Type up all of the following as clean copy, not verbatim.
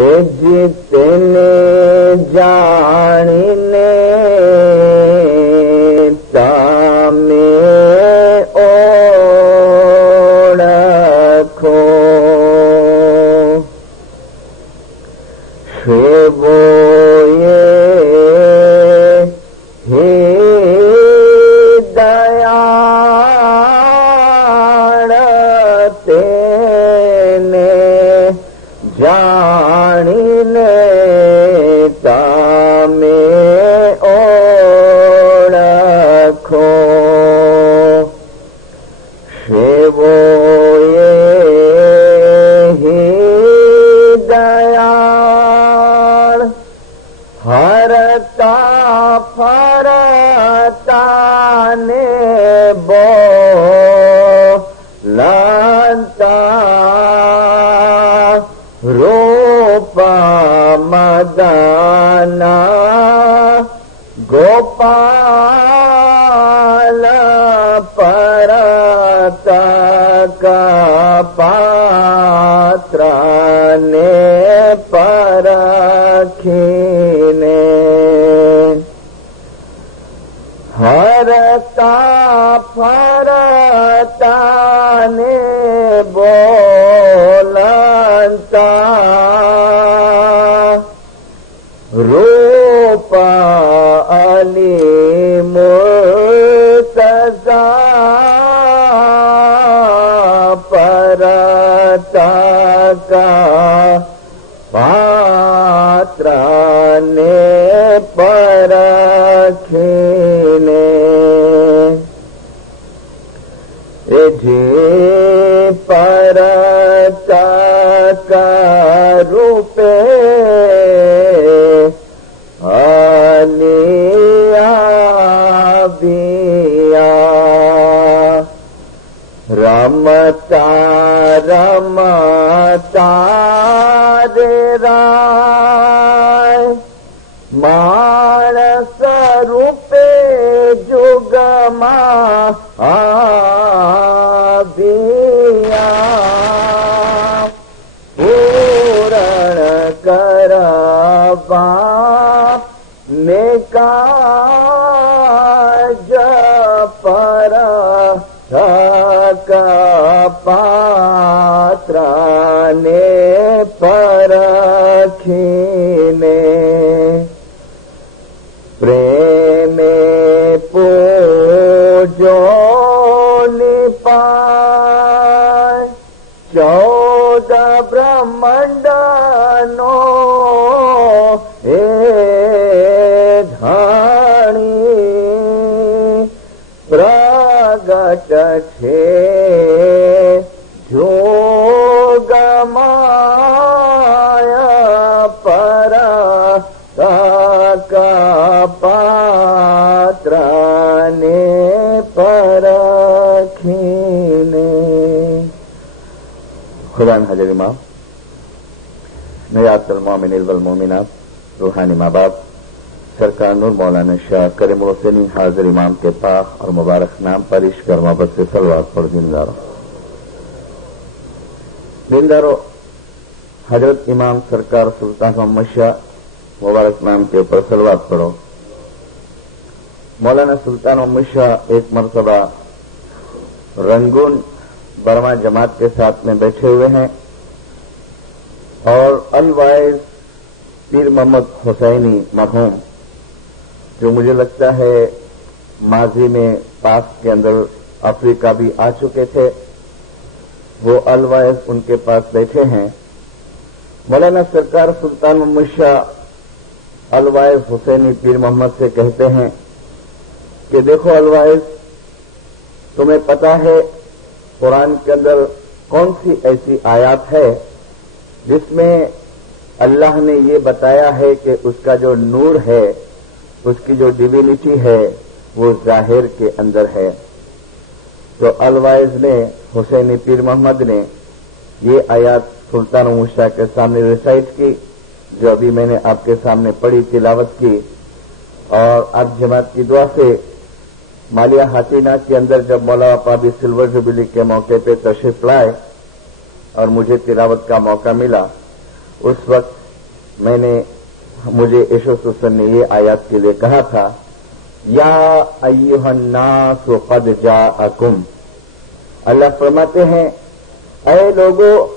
जितने जानिने तामे ओळखो शिवोये हे दयाळ तेने जानिने तामे ओळखो शिवोये हे दयाळ हरता फरता ने बोलता रूप मदना गोपाल परतक पात्र ने परखीने हरता फरता ने बोलता रूप अली मुर्तज़ा परतक पात्र ने परखीने जे परतक रूपे अलिया बिया रमता रमता रे राय मानस रूपे जुगमा आदिया पूरण करवा नेकाज पर पात्र ने परखीने प्रेमे पूजो निपाय 14 ब्रह्मंडनो हे धाणी प्रगट छे जोगमाया पर पात्र ने परखीने खुदा हाजिर इमाम नयात मोमिन वल मोमिनात रूहानी माँ बाप सरकार नूर मौलाना शाह करीमुल हुसैनी हाजिर इमाम के पाक और मुबारक नाम पर इश्क और मोहब्बत से सलवात पर दीनदारों हजरत इमाम सरकार सुल्तान मोहम्मद शाह मुबारक नाम के ऊपर सलवात पढ़ो। मौलाना सुल्तान मोहम्मद शाह एक मरतबा रंगून बर्मा जमात के साथ में बैठे हुए हैं और अलवाइज पीर मोहम्मद हुसैनी मरहूम जो मुझे लगता है माजी में पाक के अंदर अफ्रीका भी आ चुके थे, वो अलवाइज उनके पास बैठे हैं। मौलाना सरकार सुल्तान मोहम्मद शाह अलवाइज हुसैनी पीर मोहम्मद से कहते हैं कि देखो अलवाइज, तुम्हें पता है कुरान के अंदर कौन सी ऐसी आयत है जिसमें अल्लाह ने ये बताया है कि उसका जो नूर है, उसकी जो डिविनिटी है, वो जाहिर के अंदर है। तो अलवाइज ने, हुसैनी पीर मोहम्मद ने ये आयत सुल्तान मोहम्मद शाह के सामने रिसाइट की, जो अभी मैंने आपके सामने पढ़ी, तिलावत की। और अब जमात की दुआ से मालिया हाथीना के अंदर जब मौला पाबी सिल्वर जुबली के मौके पे तशरीफ लाए और मुझे तिलावत का मौका मिला, उस वक्त मुझे ईशो सुसन ने ये आयत के लिए कहा था, या अय्युहन्नास क़द जाअकुम। अल्लाह फरमाते हैं, ऐ लोगों,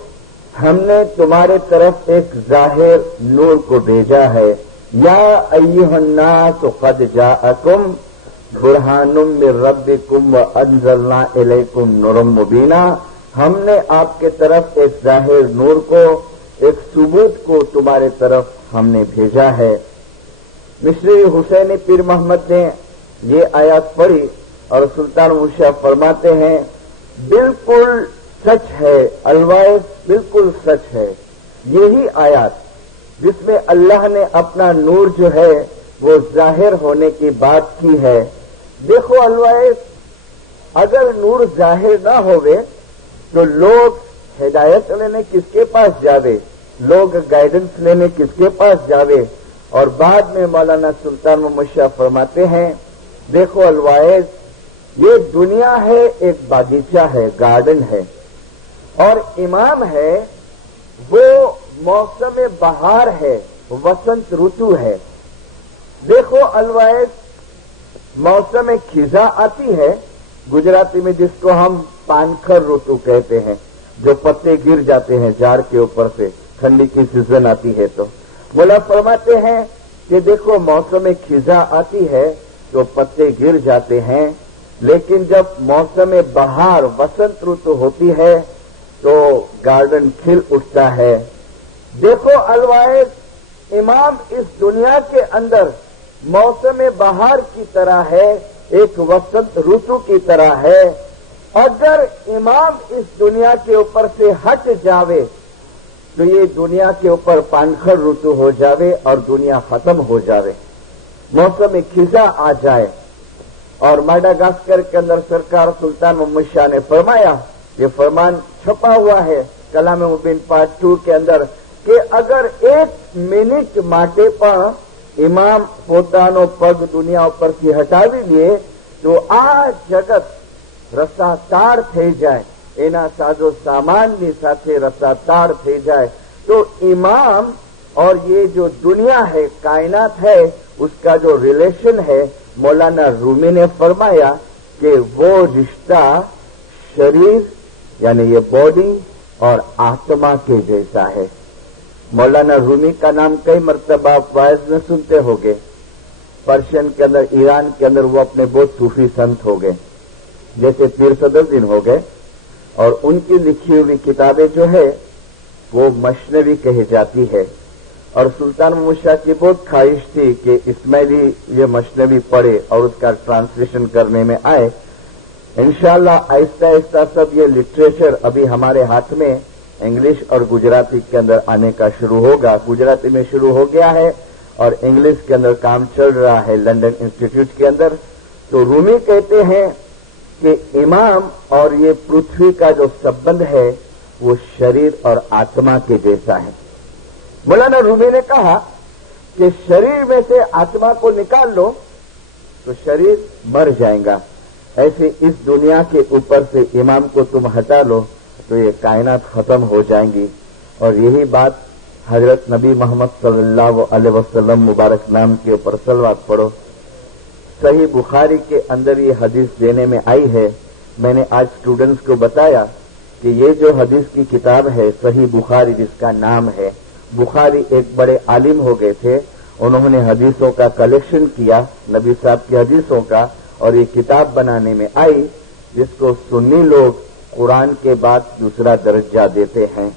हमने तुम्हारे तरफ एक जाहिर नूर को भेजा है। या अय्युहन्नास क़द जाअकुम बुरहानुम मिर रब्बिकुम व अंज़लना इलैकुम नूरम मुबीना। हमने आपके तरफ एक जाहिर नूर को, एक सबूत को तुम्हारे तरफ हमने भेजा है। मिस्री हुसैनी पीर मोहम्मद ने ये आयत पढ़ी और सुल्तान मुर्शिद फरमाते हैं, बिल्कुल सच है, अलवाइज बिल्कुल सच है। यही आयत जिसमें अल्लाह ने अपना नूर जो है वो जाहिर होने की बात की है। देखो अलवाइज, अगर नूर जाहिर ना होवे तो लोग हिदायत लेने किसके पास जावे, लोग गाइडेंस लेने किसके पास जावे। और बाद में मौलाना सुल्तान मोहम्मद शाह फरमाते हैं, देखो अलवाइज, ये दुनिया है, एक बागीचा है, गार्डन है, और इमाम है वो मौसम बहार है, वसंत ऋतु है। देखो अलवाइज, मौसम खिजा आती है, गुजराती में जिसको हम पानखर ऋतु कहते हैं, जो पत्ते गिर जाते हैं झाड़ के ऊपर से, ठंडी की सीजन आती है तो बोला फरमाते हैं कि देखो मौसम खिजा आती है तो पत्ते गिर जाते हैं, लेकिन जब मौसम बहार वसंत ऋतु होती है तो गार्डन खिल उठता है। देखो अलवाइज, इमाम इस दुनिया के अंदर मौसम बहार की तरह है, एक वसंत ऋतु की तरह है। अगर इमाम इस दुनिया के ऊपर से हट जावे तो ये दुनिया के ऊपर पानखर ऋतु हो जावे और दुनिया खत्म हो जावे, मौसम खिजा आ जाए। और माडागास्कर के अंदर सरकार सुल्तान मोहम्मद शाह ने फरमाया, ये फरमान छपा हुआ है कलाम मुबीन पार्ट 2 के अंदर, कि अगर 1 મિનિટ માટે પણ ઇમામ પોતાનો પગ દુનિયા ઉપરથી હટાવી લે તો આ જગત રસાતાળ થઈ જાય, એના સાજો સામાનની સાથે રસાતાળ થઈ જાય। तो इमाम और ये जो दुनिया है, कायनात है, उसका जो रिलेशन है, मौलाना रूमी ने फरमाया कि वो रिश्ता शरीर यानी ये बॉडी और आत्मा के जैसा है। मौलाना रूमी का नाम कई मर्तबा आप वाइज में सुनते होंगे। पर्शियन के अंदर, ईरान के अंदर वो अपने बहुत सूफी संत हो गए, जैसे पीर सदरुद्दीन हो गए, और उनकी लिखी हुई किताबें जो है वो मशनवी कही जाती है। और सुल्तान मोहम्मद शाह की बहुत ख्वाहिश थी कि इस्माइली ये मशनवी पढ़े और उसका ट्रांसलेशन करने में आए। इंशाअल्लाह आहिस्ता आहिस्ता सब ये लिटरेचर अभी हमारे हाथ में इंग्लिश और गुजराती के अंदर आने का शुरू होगा। गुजराती में शुरू हो गया है और इंग्लिश के अंदर काम चल रहा है लंदन इंस्टीट्यूट के अंदर। तो रूमी कहते हैं कि इमाम और ये पृथ्वी का जो संबंध है वो शरीर और आत्मा के जैसा है। मौलाना रूमी ने कहा कि शरीर में से आत्मा को निकाल लो तो शरीर मर जाएगा, ऐसे इस दुनिया के ऊपर से इमाम को तुम हटा लो तो ये कायनात खत्म हो जाएंगी। और यही बात हजरत नबी मोहम्मद सल्लल्लाहु अलैहि वसल्लम मुबारक नाम के ऊपर सलवात पढ़ो। सही बुखारी के अंदर ये हदीस देने में आई है। मैंने आज स्टूडेंट्स को बताया कि ये जो हदीस की किताब है सही बुखारी, जिसका नाम है, बुखारी एक बड़े आलिम हो गए थे, उन्होंने हदीसों का कलेक्शन किया, नबी साहब की हदीसों का, और ये किताब बनाने में आई, जिसको सुन्नी लोग कुरान के बाद दूसरा दर्जा देते हैं।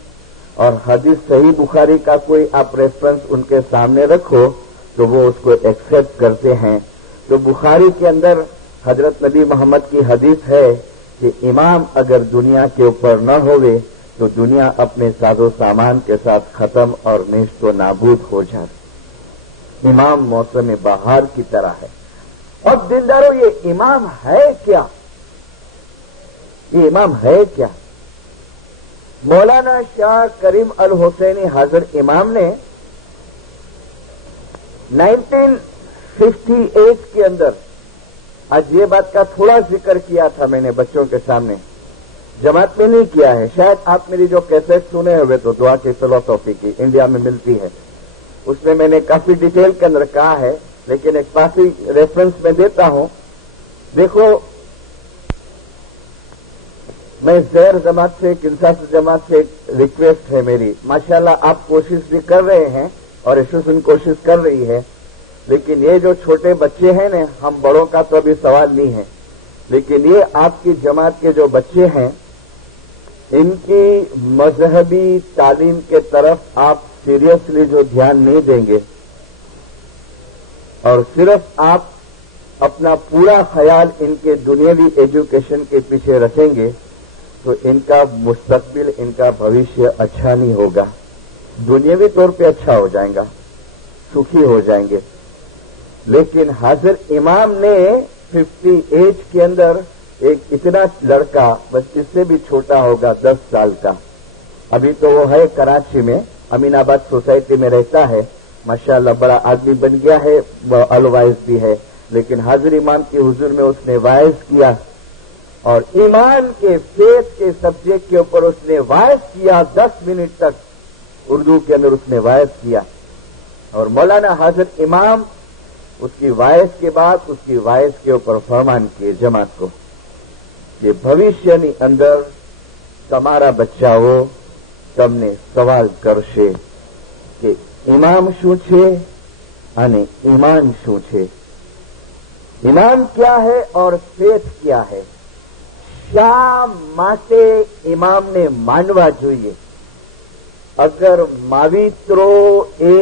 और हदीस सही बुखारी का कोई आप रेफरेंस उनके सामने रखो तो वो उसको एक्सेप्ट करते हैं। तो बुखारी के अंदर हजरत नबी मोहम्मद की हदीस है कि इमाम अगर दुनिया के ऊपर न होवे तो दुनिया अपने साजो सामान के साथ खत्म और नेस्त व नाबूद हो जाए। इमाम मौसम बहार की तरह है। अब दिलदारों, ये इमाम है क्या? ये इमाम है क्या? मौलाना शाह करीम अल हुसैनी हाजिर इमाम ने 1958 के अंदर, आज ये बात का थोड़ा जिक्र किया था मैंने बच्चों के सामने, जमात में नहीं किया है, शायद आप मेरी जो कैसेट सुने हुए तो दुआ की फिलोसॉफी की इंडिया में मिलती है, उसमें मैंने काफी डिटेल के अंदर कहा है, लेकिन एक काफी रेफरेंस में देता हूं। देखो, मैं ज़ैर जमात से, किंसास जमात से रिक्वेस्ट है मेरी, माशाल्लाह आप कोशिश भी कर रहे हैं और एसोसिएशन कोशिश कर रही है, लेकिन ये जो छोटे बच्चे हैं ना, हम बड़ों का तो अभी सवाल नहीं है, लेकिन ये आपकी जमात के जो बच्चे हैं, इनकी मजहबी तालीम के तरफ आप सीरियसली जो ध्यान नहीं देंगे और सिर्फ आप अपना पूरा ख्याल इनके दुनियावी एजुकेशन के पीछे रखेंगे, तो इनका मुस्तकबिल, इनका भविष्य अच्छा नहीं होगा। दुनियावी तौर पे अच्छा हो जाएगा, सुखी हो जाएंगे, लेकिन हाजिर इमाम ने 50 एज के अंदर एक इतना लड़का, बस इससे भी छोटा होगा, 10 साल का, अभी तो वो है कराची में, अमीनाबाद सोसाइटी में रहता है, माशाअल्लाह बड़ा आदमी बन गया है, वह अलवाइज भी है, लेकिन हाजिर इमाम की हुजूर में उसने वाइज किया और ईमान के, फेथ के सब्जेक्ट के ऊपर उसने वाइज किया, 10 मिनट तक उर्दू के अंदर उसने वाइज किया। और मौलाना हाजिर इमाम उसकी वाइज के बाद उसकी वाइज के ऊपर फरमान किए जमात को कि भविष्यની અંદર તમારા બચ્ચાઓ તમને સવાલ કરશે કે ઇમામ શું છે અને ઈમાન શું છે, ઈમાન क्या है और फेथ क्या है, શા માટે ઇમામને માનવા જોઈએ। અગર માવિત્રો એ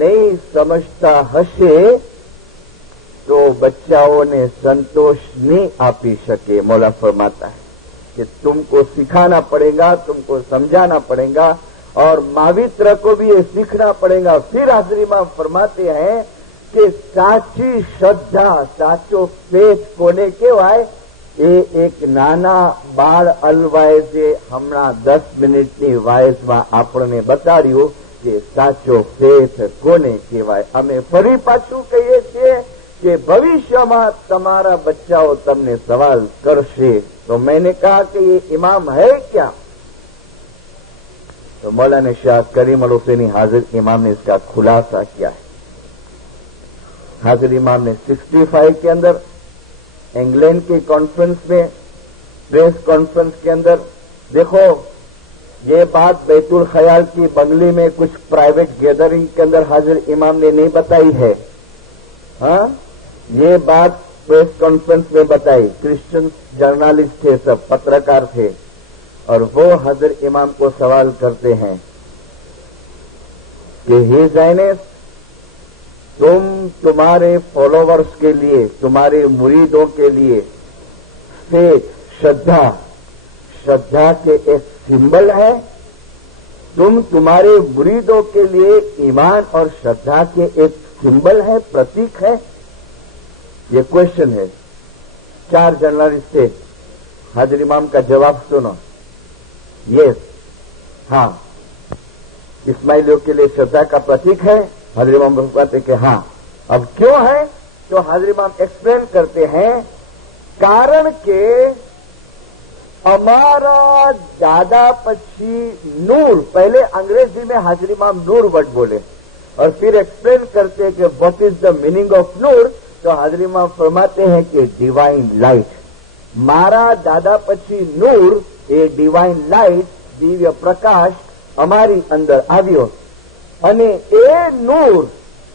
નહીં સમજતા હશે तो बच्चाओं ने संतोष नहीं आपी सके। मौला फरमाता है कि तुमको सिखाना पड़ेगा, तुमको समझाना पड़ेगा और मावित्र को भी ये सीखना पड़ेगा। फिर हाजिर इमाम फरमाते हैं कि साची श्रद्धा, साचो फेथ कोने कहेवाय, એ એક નાના બાળ અલવાયજે હમણાં 10 મિનિટની વાયઝમાં આપણને બતાડ્યું કે સાચો ફેથ કોને કહેવાય। અમે ફરી પાછું કહીએ છીએ कि भविष्य में तुम्हारा बच्चाओं तमने सवाल करशे। तो मैंने कहा कि ये इमाम है क्या, तो मौलाना शाह करीम अल हुसैनी हाजिर इमाम ने इसका खुलासा किया है। हाजिर इमाम ने 65 के अंदर इंग्लैंड की कॉन्फ्रेंस में, प्रेस कॉन्फ्रेंस के अंदर, देखो ये बात बैतुल ख्याल की बंगली में कुछ प्राइवेट गैदरिंग के अंदर हाजिर इमाम ने नहीं बताई है, हाँ, ये बात प्रेस कॉन्फ्रेंस में बताई। क्रिश्चियन जर्नलिस्ट थे, सब पत्रकार थे, और वो हाजिर इमाम को सवाल करते हैं कि हिज हाइनेस, तुम तुम्हारे फॉलोवर्स के लिए, तुम्हारे मुरीदों के लिए फेथ, श्रद्धा के एक सिंबल है, तुम तुम्हारे मुरीदों के लिए ईमान और श्रद्धा के एक सिंबल है, प्रतीक है। ये क्वेश्चन है। 4 जर्नलिस्ट थे, हाजिर इमाम का जवाब सुनो, यस, हाँ, इस्माइलियों के लिए श्रद्धा का प्रतीक है। हाजिर इमाम बताते कि हाँ। अब क्यों है, तो हाजिर इमाम एक्सप्लेन करते हैं, कारण के हमारा दादा पक्षी नूर, पहले अंग्रेजी में हाजिर इमाम नूर वर्ड बोले और फिर एक्सप्लेन करते हैं कि what is the meaning of Noor. तो हाजिर इमाम फरमाते हैं कि डिवाइन लाइट, मारा दादा पक्षी नूर, a divine light, Divya Prakash हमारी अंदर આવ્યો અને એ નૂર,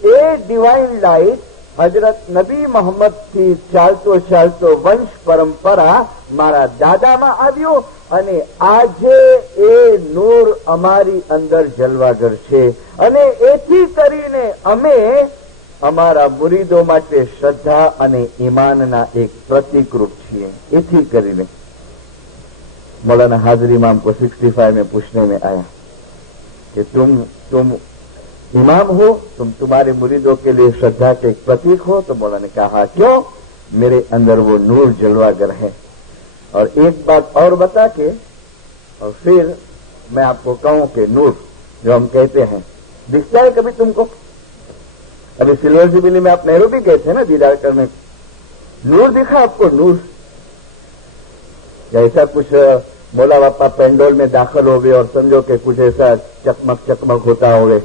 એ ડિવાइन લાइट હજરત નબી મોહમ્મદ થી ચાલતો ચાલતો વંશ પરંપરા મારા દાદામાં આવ્યો અને આજે એ નૂર અમારી અંદર જલવાગર છે અને એથી કરીને અમે અમારા મુરીદો માટે શ્રદ્ધા અને ઈમાનના એક પ્રતીક રૂપ છીએ। એથી કરીને मौलाना हाजिर इमाम को 65 में पूछने में आया कि तुम इमाम हो, तुम तुम्हारे मुरीदों के लिए श्रद्धा के एक प्रतीक हो। तो मौलाना ने कहा क्यों, मेरे अंदर वो नूर जलवागर है। और एक बात और बता के और फिर मैं आपको कहूं कि नूर जो हम कहते हैं, दिखता है कभी तुमको? अभी सिल्वर जुबली में आप नैरोबी गए थे ना दीदार करने, नूर दिखा आपको? नूर जैसा कुछ मौला बापा पेंडोल में दाखिल हो गए और समझो कि कुछ ऐसा चकमक चकमक होता होवे,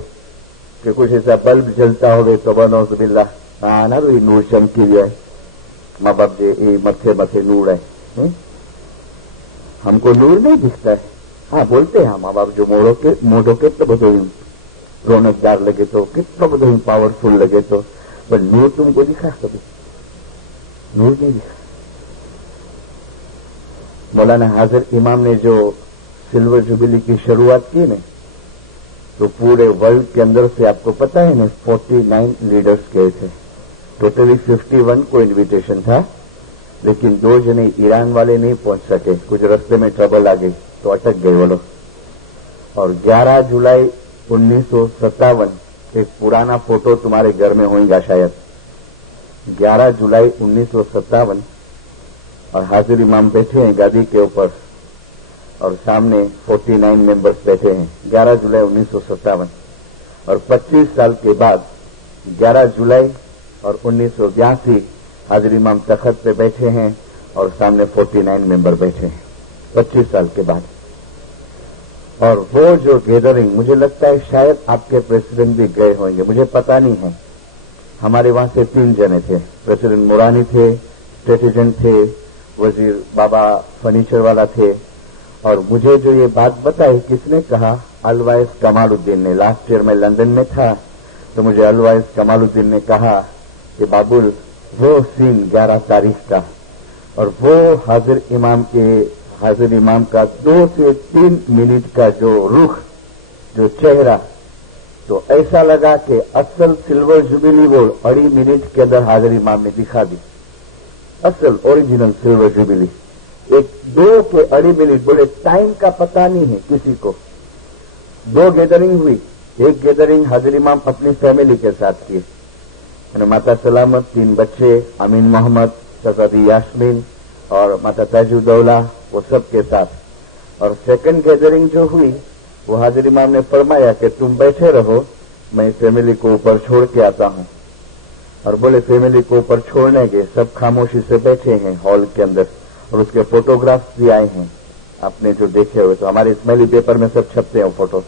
કે कुछ ऐसा बल्ब जलता हो तो बनो तो बिल्ला ना तो नूर चमकी जाए माँ बाप जे ये मथे मथे नूर है हमको नूर नहीं दिखता है। हाँ बोलते हैं माँ बाप जो मोड़ो कितना बधो रौनकदार लगे तो कितना बधो पावरफुल लगे तो पर नूर तुमको दिखा कभी नूर नहीं दिखा। मौलाना हाजिर इमाम ने जो सिल्वर जुबिली की शुरुआत की ने तो पूरे वर्ल्ड के अंदर से आपको पता है ना 49 लीडर्स गए थे। टोटली 51 को इनविटेशन था, लेकिन 2 जने ईरान वाले नहीं पहुंच सके, कुछ रास्ते में ट्रबल आ गई तो अटक गए वो लोग। और 11 जुलाई 1957 एक पुराना फोटो तुम्हारे घर में होगा शायद, 11 जुलाई 1957 और हाजिर इमाम बैठे हैं गादी के ऊपर और सामने 49 मेंबर्स बैठे हैं। 11 जुलाई 1957 और 25 साल के बाद 11 जुलाई और 1982 हाजिर इमाम तख्त पे बैठे हैं और सामने 49 मेंबर बैठे हैं 25 साल के बाद। और वो जो गैदरिंग मुझे लगता है शायद आपके प्रेसिडेंट भी गए होंगे, मुझे पता नहीं है। हमारे वहां से 3 जने थे, प्रेसिडेंट मुरानी थे, स्टेट एजेंट थे, वजीर बाबा फर्नीचर वाला थे। और मुझे जो ये बात बताई किसने कहा, अलवाइस कमालुद्दीन ने। लास्ट ईयर मैं लंदन में था तो मुझे अलवाइस कमालुद्दीन ने कहा कि बाबुल वो सीन 11 तारीख का और वो हाजिर इमाम का 2 से 3 मिनट का जो रुख, जो चेहरा, तो ऐसा लगा कि असल सिल्वर जुबिली वो 2.5 मिनट के अंदर हाजिर इमाम ने दिखा दी। असल ओरिजिनल सिल्वर जुबिली 1-2 के 2.5 मिनट, बोले टाइम का पता नहीं है किसी को। 2 गैदरिंग हुई, एक गैदरिंग हाजिर इमाम अपनी फैमिली के साथ किए, माता सलामत, 3 बच्चे, अमीन मोहम्मद, सफादी यास्मीन और माता ताजुद्दौला, वो सब के साथ। और सेकंड गैदरिंग जो हुई वो हाजिर इमाम ने फरमाया कि तुम बैठे रहो, मैं फैमिली को ऊपर छोड़ के आता हूं। और बोले फैमिली को ऊपर छोड़ने गए, सब खामोशी से बैठे हैं हॉल के अंदर और उसके फोटोग्राफ्स भी आए हैं, आपने जो देखे हुए तो हमारे स्मेली पेपर में सब छपते हैं फोटो।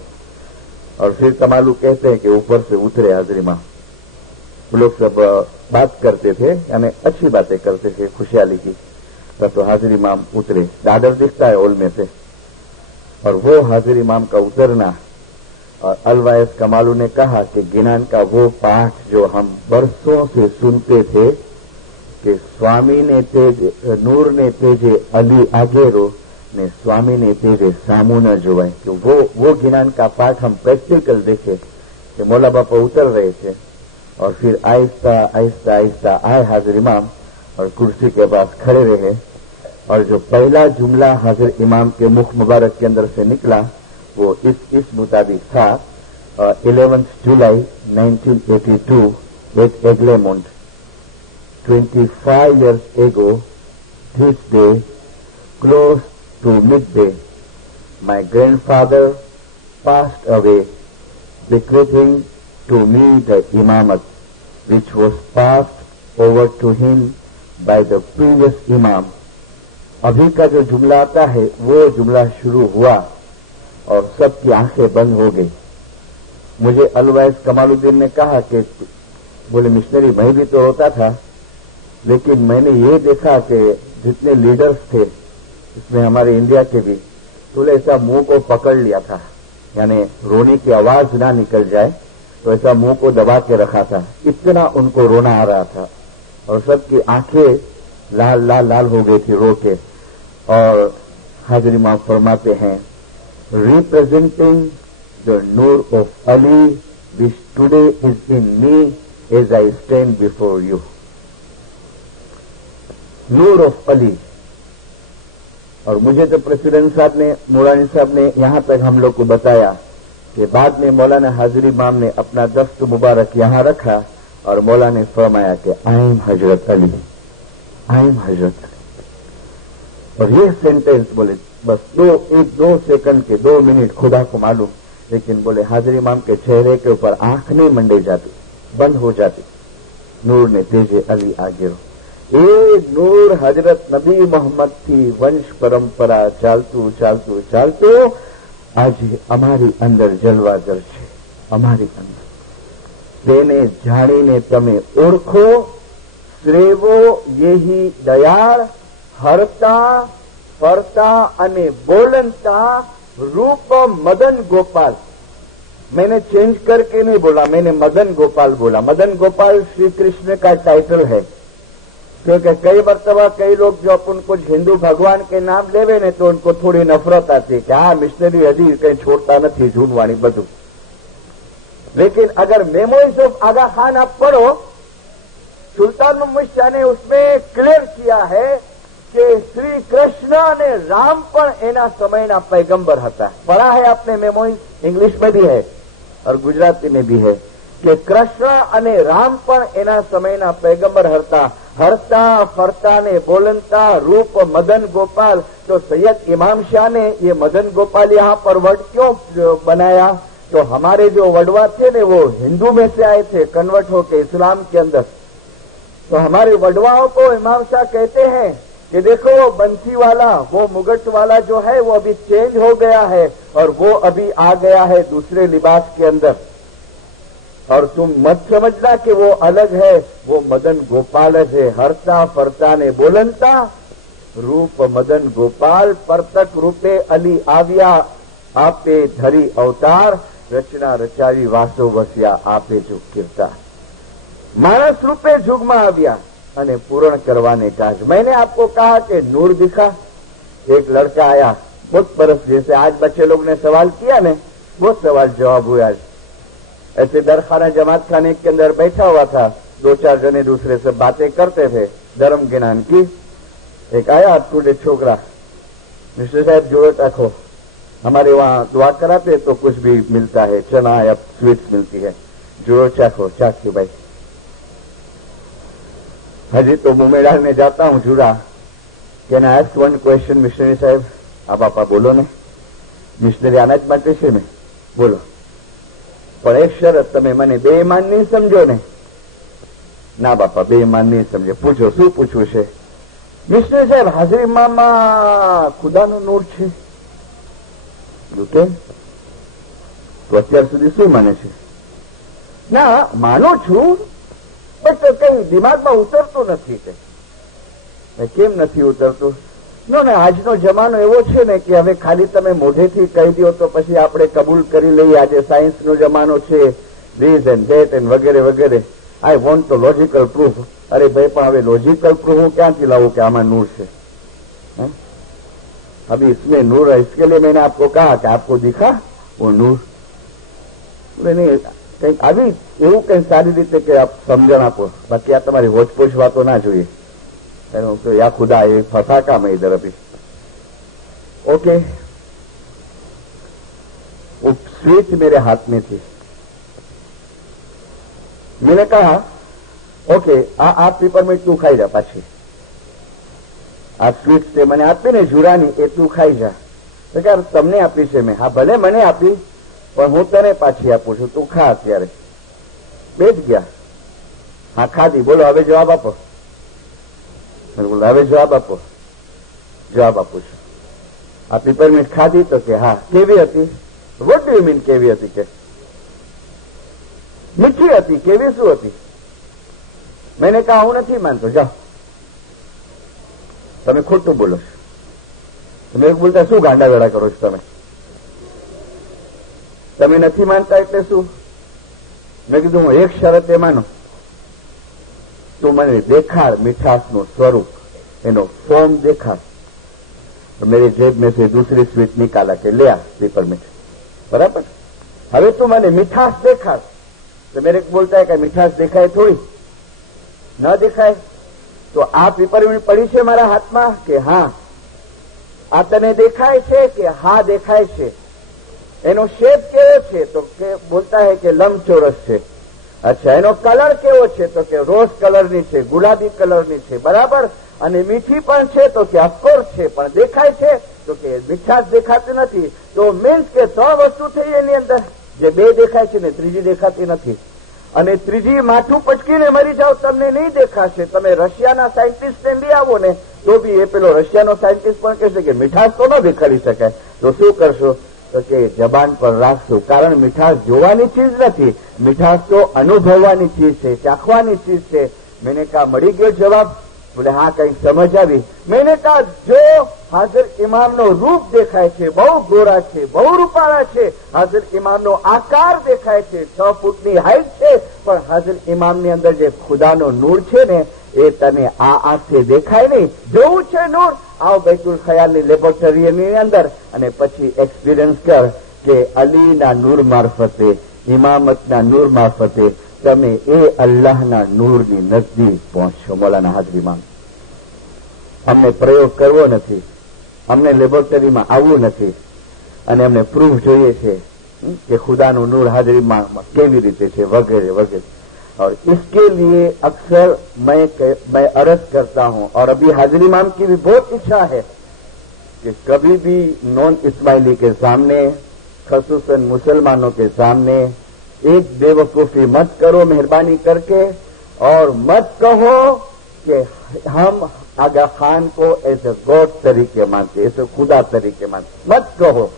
और फिर कमालू कहते हैं कि ऊपर से उतरे हाजिर इमाम, वो लोग सब बात करते थे, यानी अच्छी बातें करते थे खुशहाली की। तो हाजिर इमाम उतरे, दादर दिखता है हॉल में से, और वो हाजिर इमाम का उतरना। और अलवाइस कमालू ने कहा कि गिनान का वो पाठ जो हम बरसों से सुनते थे कि स्वामी ने तेजे नूर ने तेजे अली आगेरो ने स्वामी ने तेजे सामू न जोवाए, कि वो गिनान का पाठ हम प्रैक्टिकल देखे कि मौला बापा उतर रहे थे। और फिर आहिस्ता आहिस्ता आहिस्ता आए हाजिर इमाम और कुर्सी के पास खड़े रहे। और जो पहला जुमला हाजिर इमाम के मुख मुबारक के अंदर से निकला वो इस मुताबिक था, 11 जुलाई 1982 at Eglemont, 25 years ago this day, close to midday, my grandfather passed away, bequeathing to me the imamat, which was passed over to him by the previous imam. अभी का जो जुमला आता है वो जुमला शुरू हुआ और सबकी आंखें बंद हो गई। मुझे अलवाइस कमालुद्दीन ने कहा कि बोले मिशनरी मैं भी तो होता था, लेकिन मैंने ये देखा कि जितने लीडर्स थे इसमें हमारे इंडिया के भी, तो ऐसा मुंह को पकड़ लिया था, यानी रोने की आवाज ना निकल जाए तो ऐसा मुंह को दबा के रखा था, इतना उनको रोना आ रहा था। और सबकी आंखें लाल लाल लाल हो गई थी रो के। और हाजिर इमाम फरमाते हैं, representing the noor of Ali which today is in me as I stand before you. Noor of Ali. और मुझे तो प्रेसिडेंट साहब ने, मुरानी साहब ने यहां तक हम लोग को बताया कि बाद में मौलाना हाजिर इमाम ने अपना दस्त मुबारक यहां रखा और मौलाना ने फरमाया कि I am Hazrat Ali, I am हजरत अली। और ये सेंटेंस बोले बस 2 सेकंड के 2 मिनट खुदा को मालूम, लेकिन बोले हाजिर इमाम के चेहरे के ऊपर आंख नहीं मंडे जाती, बंद हो जाती। नूर ने तेजे अली आगे रो, ए नूर हजरत नबी मोहम्मद की वंश परंपरा चालतू चालतू चालतू आज हमारी अंदर जलवा जल છે, અમારી અંદર જેને જાણીને તમે ઓળખો, શ્રેવો યેહી દયાળ, હરતા ફરતા અને બોલનતા रूप मदन गोपाल। मैंने चेंज करके नहीं बोला, मैंने मदन गोपाल बोला। मदन गोपाल श्री कृष्ण का टाइटल है, क्योंकि कई मरतबा कई लोग जो अपन को हिंदू भगवान के नाम लेवे ने तो उनको थोड़ी नफरत आती कि हाँ मिशनरी हजी कहीं छोड़ता नहीं झूठवाणी बधु। लेकिन अगर मेमोरीज ऑफ आगा खान आप पढ़ो, सुल्तान मोहम्मद शाह ने उसमें क्लियर किया है कि श्री कृष्ण ने राम पर एना समयना पैगंबर हता। पढ़ा है आपने मेमोरीज, इंग्लिश में भी है और गुजराती में भी है कि कृष्ण અને રામ પણ એના સમયના पैगंबर हरता। हरता फरता ने बोलनता रूप मदन गोपाल। तो सैयद इमाम शाह ने ये मदन गोपाल यहाँ पर वर्ड क्यों बनाया? तो हमारे जो वडवा थे ने वो हिंदू में से आए थे, कन्वर्ट होके इस्लाम के अंदर। तो हमारे वडवाओं को इमाम शाह कहते हैं कि देखो वो बंसी वाला, वो मुगट वाला जो है वो अभी चेंज हो गया है और वो अभी आ गया है दूसरे लिबास के अंदर, और तुम मत समझना कि वो अलग है, वो मदन गोपाल है। हरता फरता ने बोलनता रूप मदन गोपाल, परतक रूपे अली आव्या, आपे धरी अवतार, रचना रचावी वासो वस्या, आपे जो कीर्ता। मानस रूपे जुगमा आव्या અને પૂરણ કરવાને કાજ। मैंने आपको कहा कि नूर दिखा। एक लड़का आया बहुत बरस, जैसे आज बच्चे लोग ने सवाल किया ने, बहुत सवाल जवाब हुआ। ऐसे दरखाना जमात खाने के अंदर बैठा हुआ था, दो चार जने दूसरे से बातें करते थे धर्म ज्ञान की। एक आया टूटे छोकरा, मिस्टर साहब जोड़त रखो, हमारे वहां दुआ कराते तो कुछ भी मिलता है, चना या स्वीट्स मिलती है, जोड़ो चाखो। चाखी भाई, हजी तो मुंबई में जाता हूं जुड़ा। Can I ask one question missionary साहब? आप आपा बोलो ने, मिशनरी आना ज माटे छे ने, बोलो। पण एक शरत, તમે મને બેઈમાન નહીં સમજો ને? ના બાપા, બેઈમાન નહીં સમજે। પૂછો, શું પૂછવું છે? મિશનરી સાહેબ, હાજરીમાં ખુદાનું નૂર છે? કેમ? તો અત્યાર સુધી શું માને છે? ના, માનું છું, પણ તો કઈ દિમાગમાં ઉતરતું નથી। કેમ નથી ઉતરતું? નો ને, આજનો જમાનો એવો છે ને કે હવે ખાલી તમે મોઢેથી કહી દો તો પછી આપણે કબૂલ કરી લઈએ। આજે સાયન્સનો જમાનો છે, ધીસ એન્ડ ધેટ એન્ડ વગેરે વગેરે। आई वॉन्ट तो लॉजिकल प्रूफ। अरे भाई, पर हमें लॉजिकल प्रूफ हूं क्या लाऊं कि आमा नूर से? अभी इसमें नूर है, इसके लिए मैंने आपको कहा कि आपको दिखा वो नूर? नहीं, कहीं अभी એવું કઈ સારી રીતે કે આપ સમજણ આપો, બાકી આ તમારી હોચપોચ વાતો ના જોઈએ। तो या खुदा ये फंसा का मैं इधर अभी। ओके, वो स्वीट मेरे हाथ में थी। मैंने कहा ओके, आप पेपरमेंट तू खाई जा पाछी। आ स्वीट से मैंने आपी ने जुरानी ए तू खाई जा। तो क्या तमने आपी छे? मैं हाँ भले मने आपी, पण हूँ तने पाछी आपू छूं, तू खा। अत्यारे बेठ गया। हाँ खाधी, बोलो हवे जवाब आपो। હવે જવાબ આપો। જવાબ આપું છું। આ પેપરમીન્ટ ખાધી? તો કે હા। કેવી હતી? વોટ ડુ યુ મીન કેવી હતી? કે મીઠી હતી। કેવી શું હતી? मैंने कहा હું નથી માનતો, જાઓ। તમે ખોટું બોલો છો। તમે બોલતા શું ગાંડા વેડા કરો છો? તમે નથી માનતા એટલે શું? મેં કીધું હું એક શરતે માનો, तो मैंने देखा मिठास नो स्वरूप, एनो फॉर्म देखा। तो मेरी जेब में से दूसरी स्वीट निकाला के लिया पेपरमिंट, बराबर। हवे तो मैंने मिठास देखा। तो मेरे को बोलता है कि मिठास देखाय थोड़ी न देखाय। तो आ पेपरमिंट पड़ी छे मारा हाथ में कि हाँ आ तने देखाय छे कि हाँ देखाय छे। एनो शेप केवो छे? तो के बोलता है कि लंबचोरस छे। अच्छा, एनो कलर केवो छे? तो के रोज कलरनी छे, गुलाबी कलरनी छे, बराबर। અને મીઠી પણ છે? તો કે ઓફકોર્સ છે, પણ દેખાય છે? તો કે મીઠાશ દેખાતી નથી। તો મીન્સ કે ત્રણ વસ્તુ થઈ એની અંદર, જે બે દેખાય છે ને ત્રીજી દેખાતી નથી। અને ત્રીજી માથું પચકીને મરી જાઓ, તમને નહીં દેખાશે। તમે રશિયાના સાયન્ટિસ્ટને લઈ આવો ને તો બી એ પેલો રશિયાનો સાયન્ટિસ્ટ પણ કહેશે કે મીઠાશ તો ન દેખાડી શકાય। તો શું કરશો? તો કે જબાન પર રાખશું, કારણ મીઠાશ જોવાની ચીજ નથી, મીઠાશ તો અનુભવવાની ચીજ છે, ચાખવાની ચીજ છે. मैंने कहा मળી ગયો જવાબ? બોલે હા, કઈ સમજ આવી? मैंने कहा जो हाजिर इमामનો રૂપ દેખાય છે, બહુ ગોરા છે, બહુ રૂપાળા છે, હાજર ઇમામનો આકાર દેખાય છે, 6 ફૂટની હાઈટ છે, પણ હાજર ઇમામની અંદર જે ખુદાનો નૂર છે ને એ તને આ આંખથી દેખાય નહીં. જોવું છે નૂર? આવો બૈતુલ ખયાલની લેબોરેટરીની અંદર અને પછી એક્સપિરિયન્સ કર કે અલીના નૂર મારફતે, ઇમામતના નૂર મારફતે તમે એ અલ્લાહના નૂરની નજદીક પહોંચશો. મૌલાના હાજર ઇમામ, અમને પ્રયોગ કરવો નથી, અમને લેબોરેટરીમાં આવવું નથી, અને અમને પ્રૂફ જોઈએ છે કે ખુદાનું નૂર હાજર ઇમામમાં કેવી રીતે છે, વગેરે वगैरह. और इसके लिए अक्सर मैं अर्ज करता हूं, और अभी हाजिर इमाम की भी बहुत इच्छा है कि कभी भी नॉन इस्माइली के सामने, खसूसन मुसलमानों के सामने एक बेवकूफी मत करो मेहरबानी करके, और मत कहो कि हम आगा खान को ऐसे गॉड तरीके मानते, ऐसे खुदा तरीके मानते, मत कहो.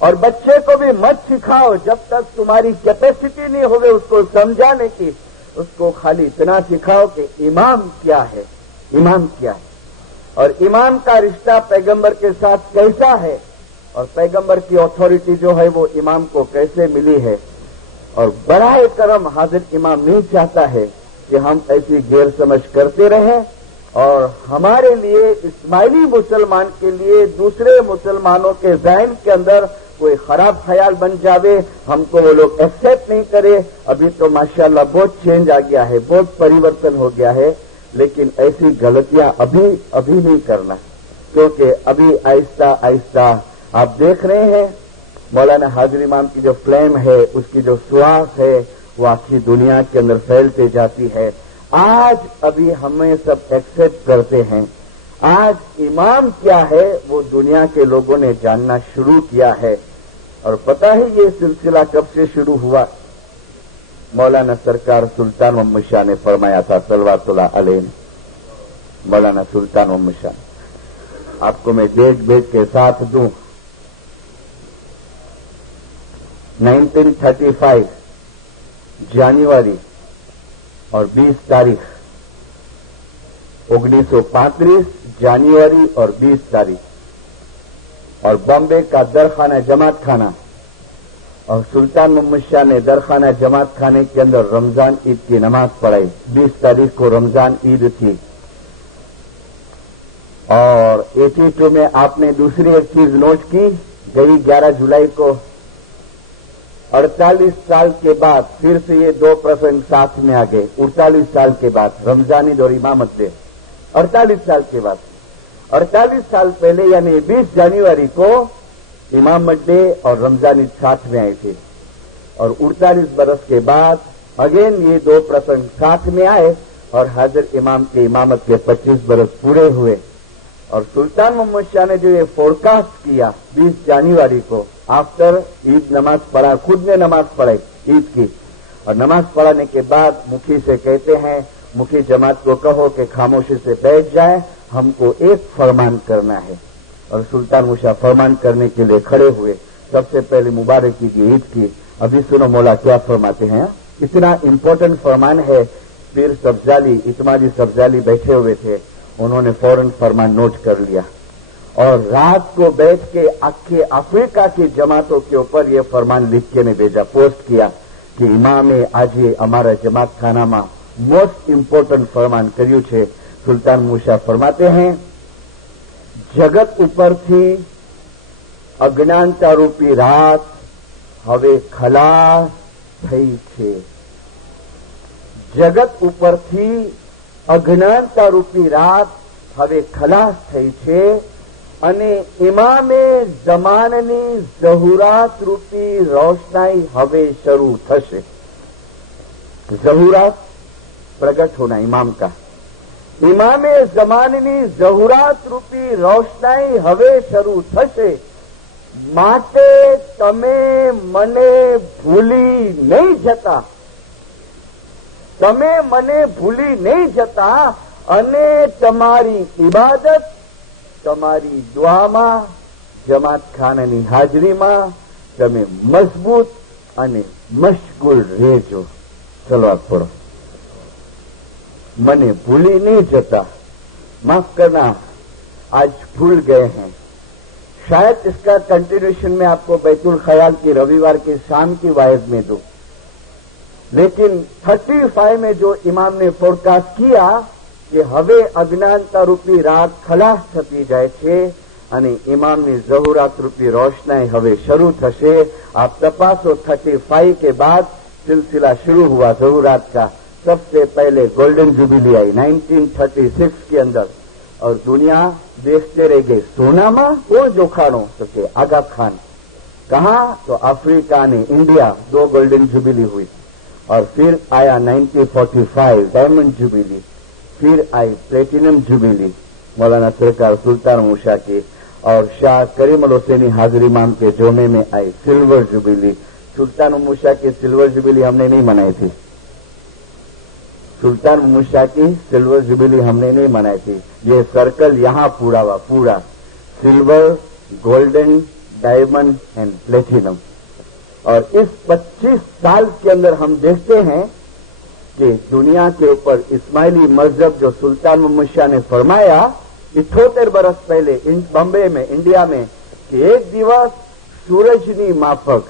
और बच्चे को भी मत सिखाओ जब तक तुम्हारी कैपेसिटी नहीं होवे उसको समझाने की. उसको खाली इतना सिखाओ कि इमाम क्या है, इमाम क्या है, और इमाम का रिश्ता पैगंबर के साथ कैसा है, और पैगंबर की अथॉरिटी जो है वो इमाम को कैसे मिली है. और बराए करम हाजिर इमाम नहीं चाहता है कि हम ऐसी गैर समझ करते रहें, और हमारे लिए इस्माइली मुसलमान के लिए दूसरे मुसलमानों के ज़हन के अंदर कोई खराब ख्याल बन जावे, हमको वो लोग एक्सेप्ट नहीं करे. अभी तो माशाल्लाह बहुत चेंज आ गया है, बहुत परिवर्तन हो गया है, लेकिन ऐसी गलतियां अभी नहीं करना, क्योंकि अभी आहिस्ता आहिस्ता आप देख रहे हैं मौलाना हाजिर इमाम की जो फ्लेम है, उसकी जो सुआस है वो आखिरी दुनिया के अंदर फैलते जाती है. आज अभी हमें सब एक्सेप्ट करते हैं. आज इमाम क्या है वो दुनिया के लोगों ने जानना शुरू किया है. और पता है ये सिलसिला कब से शुरू हुआ? मौलाना सरकार सुल्तान मोहम्मद शाह ने फरमाया था सलवातुल्लाह अलैहि. मौलाना सुल्तान मोहम्मद शाह, आपको मैं डेट बेट के साथ दूं. 1935 जनवरी और 20 तारीख, 1935 जनवरी और 20 तारीख, और बॉम्बे का दरखाना जमात खाना, और सुल्तान मोहम्मद शाह ने दरखाना जमात खाने के अंदर रमजान ईद की नमाज पढ़ाई. 20 तारीख को रमजान ईद थी. और 82 में आपने दूसरी एक चीज नोट की, गई 11 जुलाई को 48 साल के बाद फिर से ये 2 प्रसंग साथ में आ गए. 48 साल के बाद रमजान ईद और इमामत डे, 48 साल के बाद, 48 साल पहले यानी 20 जनवरी को इमामत डे और रमजान ईद साथ में आए थे. और 48 बरस के बाद अगेन ये 2 प्रसंग साथ में आए, और हाजिर इमाम के इमामत के 25 बरस पूरे हुए. और सुल्तान मोहम्मद शाह ने जो ये फोरकास्ट किया 20 जनवरी को, आफ्टर ईद नमाज पढ़ा, खुद ने नमाज पढ़ाई ईद की, और नमाज पढ़ाने के बाद मुखी से कहते हैं, मुखी जमात को कहो कि खामोशी से बैठ जाए, हमको एक फरमान करना है. और सुल्तान मुशाह फरमान करने के लिए खड़े हुए. सबसे पहले मुबारक कीजिए ईद की. अभी सुनो मौला क्या फरमाते हैं. इतना इंपॉर्टेंट फरमान है. पीर सब्जाली, इतमादी सब्जाली बैठे हुए थे, उन्होंने फौरन फरमान नोट कर लिया, और रात को बैठ के आखे अफ्रीका की जमातों के ऊपर यह फरमान लिख के ने भेजा, पोस्ट किया कि इमामे આજે અમારા જમાત ખાનામાં મોસ્ટ ઇમ્પોર્ટન્ટ ફરમાન કર્યું છે. સુલતાન મુશા ફરમાતે हैं, જગત ઉપરથી અજ્ઞાનતા રૂપી રાત હવે ખલાસ થઈ છે. જગત ઉપરથી અજ્ઞાનતા રૂપી રાત હવે ખલાસ થઈ છે, અને ઇમામે જમાનની ઝહુરાત રૂપી રોશનાઈ હવે શરૂ થશે. ઝહુરાત प्रकट होना इमाम का. इमामे जमाननी ज़हुरात रूपी रोशनाई हवे शरू थशे. माटे तमे मने भूली नहीं जता, तमे मने भूली नहीं जता, अने तमारी इबादत, तमारी दुआमां જમાત ખાનની હાજરીમાં તમે મજબૂત અને મશગુલ રહેજો. સલવાત પઢો. મને ભૂલી नहीं જતા. माफ करना, आज भूल गए हैं. शायद इसका कंटिन्यूएशन में आपको बैतुल ख्याल की रविवार की शाम की वायद में दूं. लेकिन 35 में जो इमाम ने फोरकास्ट किया कि હવે અજ્ઞાનતા રૂપી રાત ખલાસ થતી જાય છે અને ઇમામની ઝહુરાત रूपी रोशनाई હવે શરૂ થશે. आप तपासो 35 के बाद सिलसिला शुरू हुआ ज़हूरात का. सबसे पहले गोल्डन जुबिली आई 1936 के अंदर और दुनिया देखते रह गई. सोनामा कौन जोखानो? तो के आगा खान. कहा? तो अफ्रीका ने इंडिया 2 गोल्डन जुबिली हुई और फिर आया 1945 डायमंड जुबिली. फिर आई प्लेटिनम जुबिली मौलाना सरकार सुल्तान मूसा की और शाह करीम अल हुसैनी हाजिर इमाम के जोमे में आई सिल्वर जुबिली. सुल्तान मूसा की सिल्वर जुबिली हमने नहीं मनाई थी. सुल्तान मूसा की सिल्वर जुबिली हमने नहीं मनाई थी. ये सर्कल यहां पूरा हुआ, पूरा silver, golden, diamond and platinum. और इस 25 साल के अंदर हम देखते हैं कि दुनिया के ऊपर इस्माइली मजहब जो सुल्तान मूसा ने फरमाया 78 बरस पहले बॉम्बे में इंडिया में कि एक दिवस सूरजनी माफक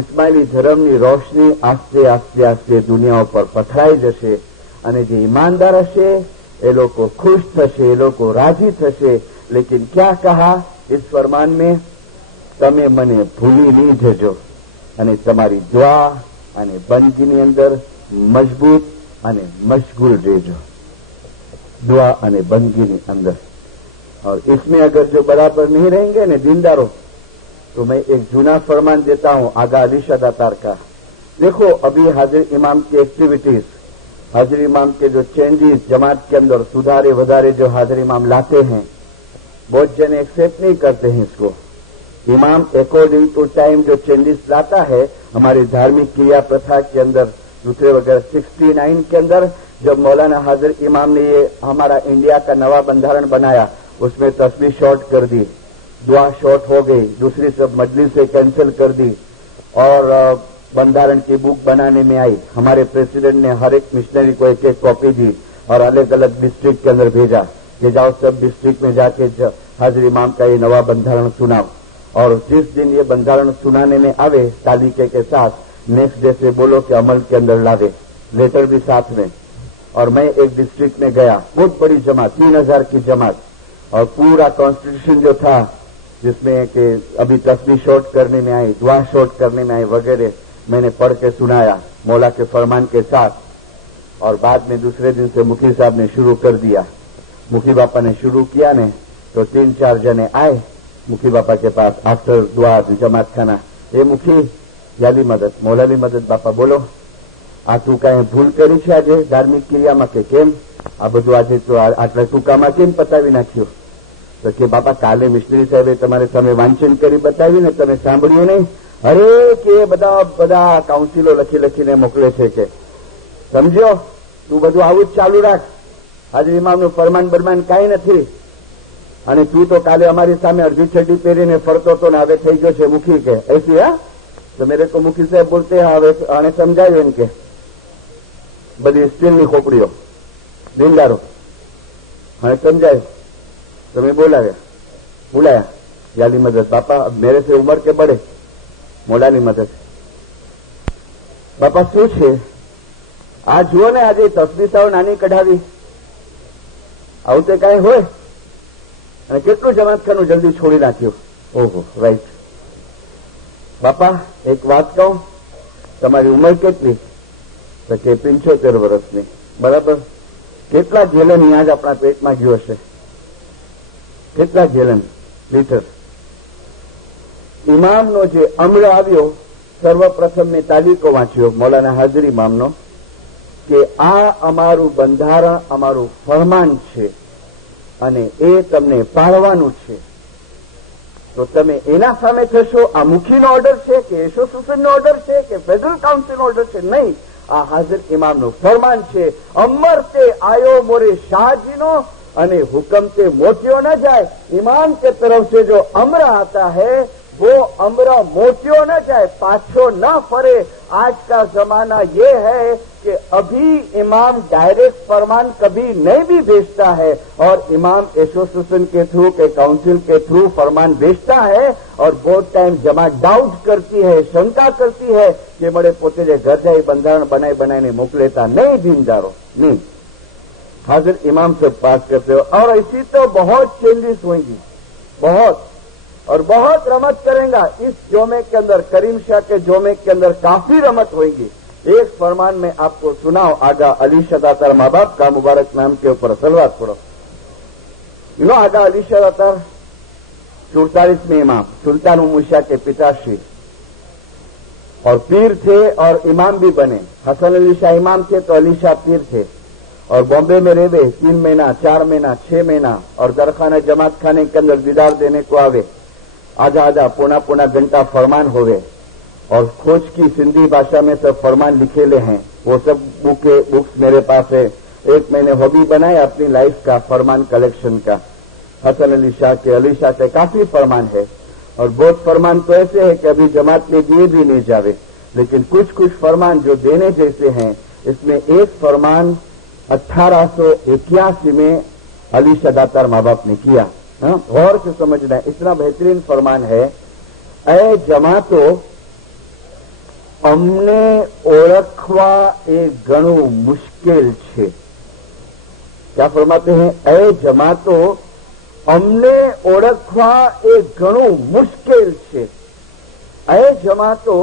इस्माइली धर्मनी रोशनी आस्ते आस्ते आस्ते दुनिया पर पथराई जशे અને જે ईमानदार હશે એ લોકો खुश થશે, એ લોકો राजी થશે. लेकिन क्या कहा इस फरमान में? તમે મને ભૂલી નહીં જજો અને તમારી दुआ અને બંદગીની અંદર મજબૂત અને મશગુલ રહેજો. दुआ અને બંદગીની અંદર. और इसमें अगर जो बराबर नहीं रहेंगे न दीनदारों, तो मैं एक जूना फरमान देता हूं आगा अलीशा दातार का. देखो अभी हाजिर इमाम की एक्टिविटीज, हाजिर इमाम के जो चेंजेस जमात के अंदर सुधारे वधारे जो हाजिर इमाम लाते हैं, बहुत जन एक्सेप्ट नहीं करते हैं इसको. इमाम अकॉर्डिंग टू टाइम जो चेंजेस लाता है हमारी धार्मिक क्रिया प्रथा के अंदर दूसरे वगैरह 69 के अंदर जब मौलाना हाजिर इमाम ने ये हमारा इंडिया का नवा बंधारण बनाया, उसमें तस्वीर शॉर्ट कर दी, दुआ शॉर्ट हो गई, दूसरी सब मजलिस से कैंसिल कर दी और बंधारण की बुक बनाने में आई. हमारे प्रेसिडेंट ने हर एक मिशनरी को एक एक कॉपी दी और अलग अलग डिस्ट्रिक्ट के अंदर भेजा कि जाओ सब डिस्ट्रिक्ट में जाके हाजिर इमाम का ये नवा बंधारण सुनाओ. और जिस दिन ये बंधारण सुनाने में आवे तालिके के साथ नेक्स्ट डे से बोलो कि अमल के अंदर लावे, लेटर भी साथ में. और मैं एक डिस्ट्रिक्ट में गया, बहुत बड़ी जमात 3000 की जमात, और पूरा कॉन्स्टिट्यूशन जो था जिसमें कि अभी तस्वीर शॉर्ट करने में आई, दुआ शॉर्ट करने में आई वगैरह, मैंने पढ़ के सुनाया मौला के फरमान के साथ. और बाद में दूसरे दिन से मुखी साहब ने शुरू कर दिया. मुखी बापा ने शुरू किया ने तो 3-4 जने आए मुखी बापा के पास आफ्टर दुआ जमात खाना. ए मुखी याली मदद, मौलाली मदद बापा बोलो, આ તું કાંઈ ભૂલ કરી છે આજે ધાર્મિક ક્રિયામાં કે કેમ આ બધું આજે તો આટલા ટૂંકામાં કેમ પતાવી નાખ્યું? તો કે બાપા કાલે મિસ્ત્રી સાહેબે તમારી સામે વાંચન કરી બતાવી ને તમે સાંભળ્યું નહીં? અરે કે બધા બધા કાઉન્સિલો લખી લખીને મોકલે છે કે સમજો તું બધું આવું જ ચાલુ રાખ, હાજર ઇમામનું ફરમાન બરમાન કાંઈ નથી. અને તું તો કાલે અમારી સામે અડધી છડી પહેરીને ફરતો હતો ને હવે થઈ ગયો છે મુખી કે ऐसी. હા तो मेरे को मुखी साहब बोलते हैं હવે આને સમજાવ્યું એમ કે બધી સ્ટીલની ખોપડીઓ દિલદારો હવે समझाए तो मैं बुलाया याली मदद. बापा अब मेरे से उम्र के बड़े, मोलानी मदद. बापा શું છે આ જુઓ ને આજે તસવીર સાવ નાની કઢાવી, આવું તે કાંઈ હોય? અને કેટલું જમાતખાનું જલ્દી છોડી નાખ્યું. ઓહો રાઈટ. બાપા એક વાત કહું, તમારી ઉંમર કેટલી? તો કે 75 વર્ષની. બરાબર. કેટલા ગેલન ન્યાજ આપણા પેટમાં ગયો હશે? કેટલા ગેલન લીટર? ઇમામનો જે અમળ આવ્યો, સર્વપ્રથમ મેં તાલીકો વાંચ્યો મૌલાના હાજર ઇમામનો કે આ અમારું બંધારણ, અમારું ફરમાન છે અને એ તમને પાળવાનું છે. તો તમે એના સામે થશો આ મુખીનો ઓર્ડર છે કે એસોસિએશનનો ઓર્ડર છે કે ફેડરલ કાઉન્સિલનો ઓર્ડર છે? નહીં, આ હાજર ઇમામનું ફરમાન છે. અમર તે આયો મોરે શાહજીનો અને હુકમથી મોત્યો ન જાય. ઇમામ के तरफ से जो अम्र आता है वो अम्र मोत्यो न जाए, पाछो न फरे. आज का जमाना ये है कि अभी इमाम डायरेक्ट फरमान कभी नहीं भी भेजता है और इमाम एसोसिएशन के थ्रू के काउंसिल के थ्रू फरमान भेजता है और बहुत टाइम जमा डाउट करती है, शंका करती है कि मरे पोते जे घर जाए बंधारण बनाए मोकलेता नहीं दीनदारो नहीं हाजिर इमाम से पास करते हो. और ऐसी तो बहुत चेंजेस होंगी, बहुत और बहुत रमत करेगा. इस जोमे के अंदर करीम शाह के जोमे के अंदर काफी रमत होगी. एक फरमान में आपको सुनाओ. आगा अली शदातर माँ बाप का मुबारक नाम के ऊपर सलवात पढ़ो. आगा अली शदातर 44वें इमाम सुल्तान मुशा के पिताश्री और पीर थे और इमाम भी बने. हसन अली शाह इमाम थे तो अली शाह पीर थे और बॉम्बे में रहे 3 महीना 4 महीना 6 महीना और दरखाना जमात खाने के अंदर दीदार देने को आवे. आधा आधा पौना घंटा फरमान होवे और खोज की सिंधी भाषा में सब फरमान लिखेले हैं. वो सब बुक्स मेरे पास है. एक मैंने हॉबी बनाया अपनी लाइफ का फरमान कलेक्शन का. हसन अली शाह के काफी फरमान है और बहुत फरमान तो ऐसे है कि अभी जमात में दिए भी नहीं जावे. लेकिन कुछ फरमान जो देने जैसे हैं. इसमें एक फरमान 1881 में अली शदातार माँ बाप ने किया. गौर से समझना है, इतना बेहतरीन फरमान है. ए जमातो अमने ओळखवा ए घणું मुश्किल छे. क्या फरमाते हैं? ए जमातो अमने ओळखवा ए घणું मुश्किल छे. ए जमातो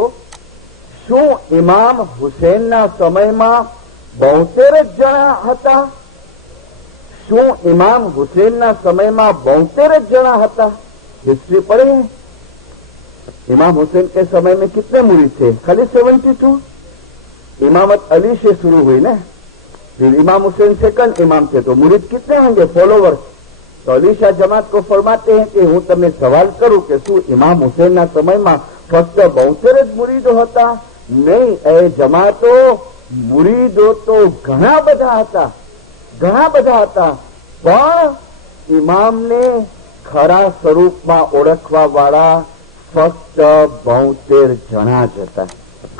શું ઇમામ હુસૈનના સમયમાં 72 જણા હતા? શું ઇમામ હુસૈનના સમયમાં 72 જણા હતા? हिस्ट्री पढ़े. इमाम हुसैन के समय में कितने मुरीद थे? खाली 72. इमामत अली से शुरू हुई ना, फिर इमाम हुसैन सेकंड इमाम थे तो मुरीद कितने होंगे? फॉलोवर्स. तो अली शाह जमात को फरमाते हैं कि हूँ तमने सवाल करूं कि શું इमाम हुसैनના સમયમાં ફક્ત 72 જ મુરીદો હતા? नहीं. ए जमातो मुरीदो तो घણા બધા હતા. પણ ઇમામને ખરા સ્વરૂપમાં ઓળખવા વાળા ફક્ત 72 જણા જ હતા.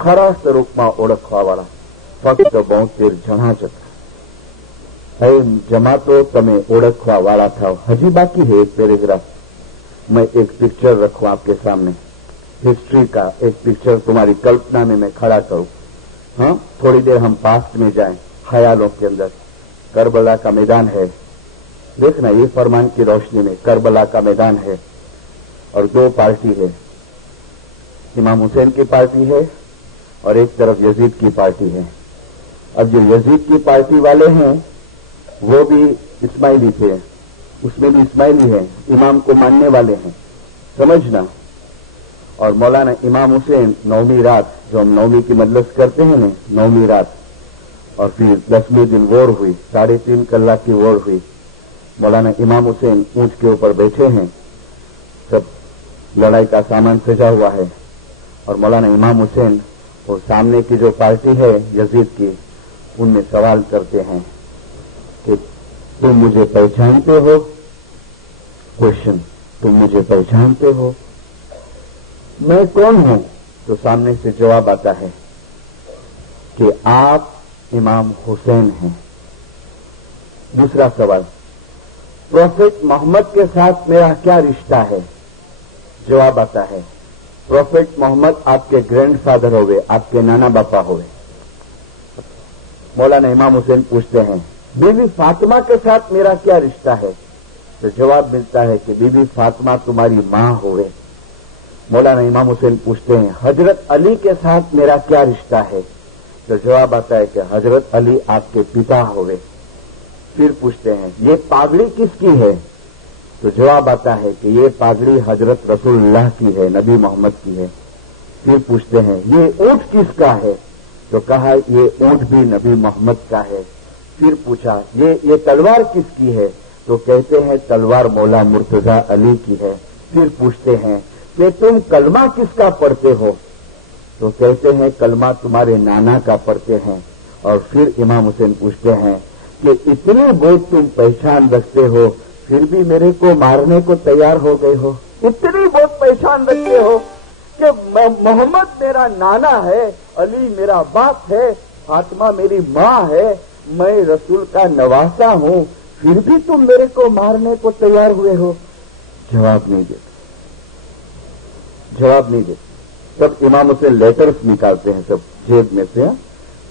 ખરા સ્વરૂપમાં ઓળખવા વાળા ફક્ત 72 જણા જ હતા. એ જમાતો તમે ઓળખવા वाला થાઓ. હજી બાકી है एक पैराग्राफ. मैं एक पिक्चर रखूं आपके सामने, हिस्ट्री का एक पिक्चर तुम्हारी कल्पना में मैं खड़ा करूं. हाँ, थोड़ी देर हम पास्ट में जाएं ख्यालों के अंदर. करबला का मैदान है. देखना, ये फरमान की रोशनी में करबला का मैदान है और 2 पार्टी है. इमाम हुसैन की पार्टी है और एक तरफ यजीद की पार्टी है. अब जो यजीद की पार्टी वाले हैं वो भी इस्माइली थे, उसमें भी इस्माइली है, इमाम को मानने वाले हैं, समझना. और मौलाना इमाम हुसैन 9वीं रात, जो हम 9वीं की मजलिस करते हैं ना, 9वीं रात, और फिर 10वें दिन वोर हुई, 3.5 कलाक की वोर हुई. मौलाना इमाम हुसैन ऊंट के ऊपर बैठे हैं, सब लड़ाई का सामान सजा हुआ है और मौलाना इमाम हुसैन और सामने की जो पार्टी है यजीद की, उनमें सवाल करते हैं कि तुम मुझे पहचानते हो? क्वेश्चन, तुम मुझे पहचानते हो? मैं कौन हूं? तो सामने से जवाब आता है कि आप इमाम हुसैन हैं. दूसरा सवाल, प्रोफेट मोहम्मद के साथ मेरा क्या रिश्ता है? जवाब आता है, प्रोफेट मोहम्मद आपके ग्रैंडफादर होवे, आपके नाना बापा होवे. मौलाना इमाम हुसैन पूछते हैं, बीबी फातिमा के साथ मेरा क्या रिश्ता है? तो जवाब मिलता है कि बीबी फातिमा तुम्हारी मां होवे. मौलाना इमाम हुसैन पूछते हैं, हजरत अली के साथ मेरा क्या रिश्ता है? तो जवाब आता है कि हजरत अली आपके पिता होवे. फिर पूछते हैं, ये पागड़ी किसकी है? तो जवाब आता है कि ये पागड़ी हजरत रसूलुल्लाह की है, नबी मोहम्मद की है. फिर पूछते हैं, ये ऊंट किसका है? तो कहा ये ऊंट भी नबी मोहम्मद का है. फिर पूछा, ये तलवार किसकी है? तो कहते हैं तलवार मौला मुर्तजा अली की है. फिर पूछते हैं कि तुम कलमा किसका पढ़ते हो? तो कहते हैं कलमा तुम्हारे नाना का पढ़ते हैं. और फिर इमाम हुसैन पूछते हैं कि इतने बहुत तुम पहचान रखते हो, फिर भी मेरे को मारने को तैयार हो गए हो। इतनी बहुत पहचान रखते हो कि मोहम्मद मेरा नाना है, अली मेरा बाप है, फातिमा मेरी माँ है, मैं रसूल का नवासा हूं, फिर भी तुम मेरे को मारने को तैयार हुए हो। जवाब नहीं देते, जवाब नहीं देते। सब इमाम से लेटर्स निकालते हैं, सब जेब में से,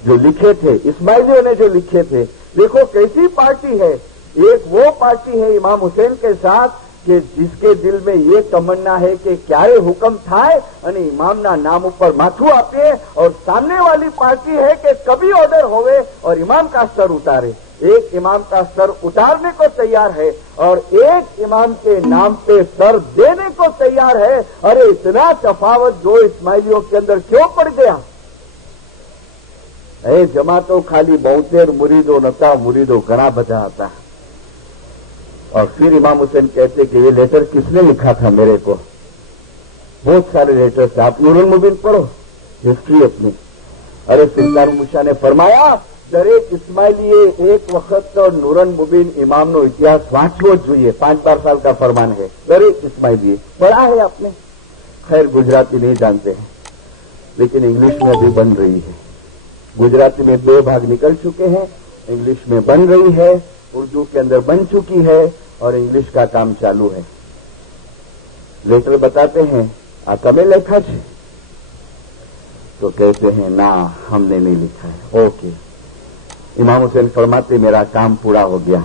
जो लिखे थे इस्माइलियों ने, जो लिखे थे। देखो कैसी पार्टी है। एक वो पार्टी है इमाम हुसैन के साथ કે जिसके दिल में ये तमन्ना है कि क्यारे हुक्म थाय અને इमामना नाम ऊपर माथुं आपे, और सामने वाली पार्टी है कि कभी ऑर्डर होवे और इमाम का सर उतारे। एक इमाम का सर उतारने को तैयार है और एक इमाम के नाम पे सर देने को तैयार है। अरे इतना तफावत दो इस्माइलियों के अंदर क्यों पड़ गया? ए जमातो खाली 72 मुरीदो नता, मुरीदो घणा बधा हता। और फिर इमाम हुसैन कहते कि ये लेटर किसने लिखा था मेरे को? बहुत सारे लेटर्स, आप नूरुल मुबीन पढ़ो हिस्ट्री अपनी। अरे सुल्तान मूसा ने फरमाया दरेक इस्माइलीए एक वक्त तो नूरुल मुबीन इमामनो इतिहास वांचवो ज જોઈએ। 5-12 साल का फरमान है, दरेक इस्माइलीए पढ़ा है आपने। खैर गुजराती नहीं जानते हैं, लेकिन इंग्लिश में भी बन रही है। गुजराती में 2 भाग निकल चुके हैं, इंग्लिश में बन रही है, उर्दू के अंदर बन चुकी है और इंग्लिश का काम चालू है। लेटर बताते हैं आका में लिखा है, तो कहते हैं ना हमने नहीं लिखा है। ओके, इमाम हुसैन फरमाते मेरा काम पूरा हो गया,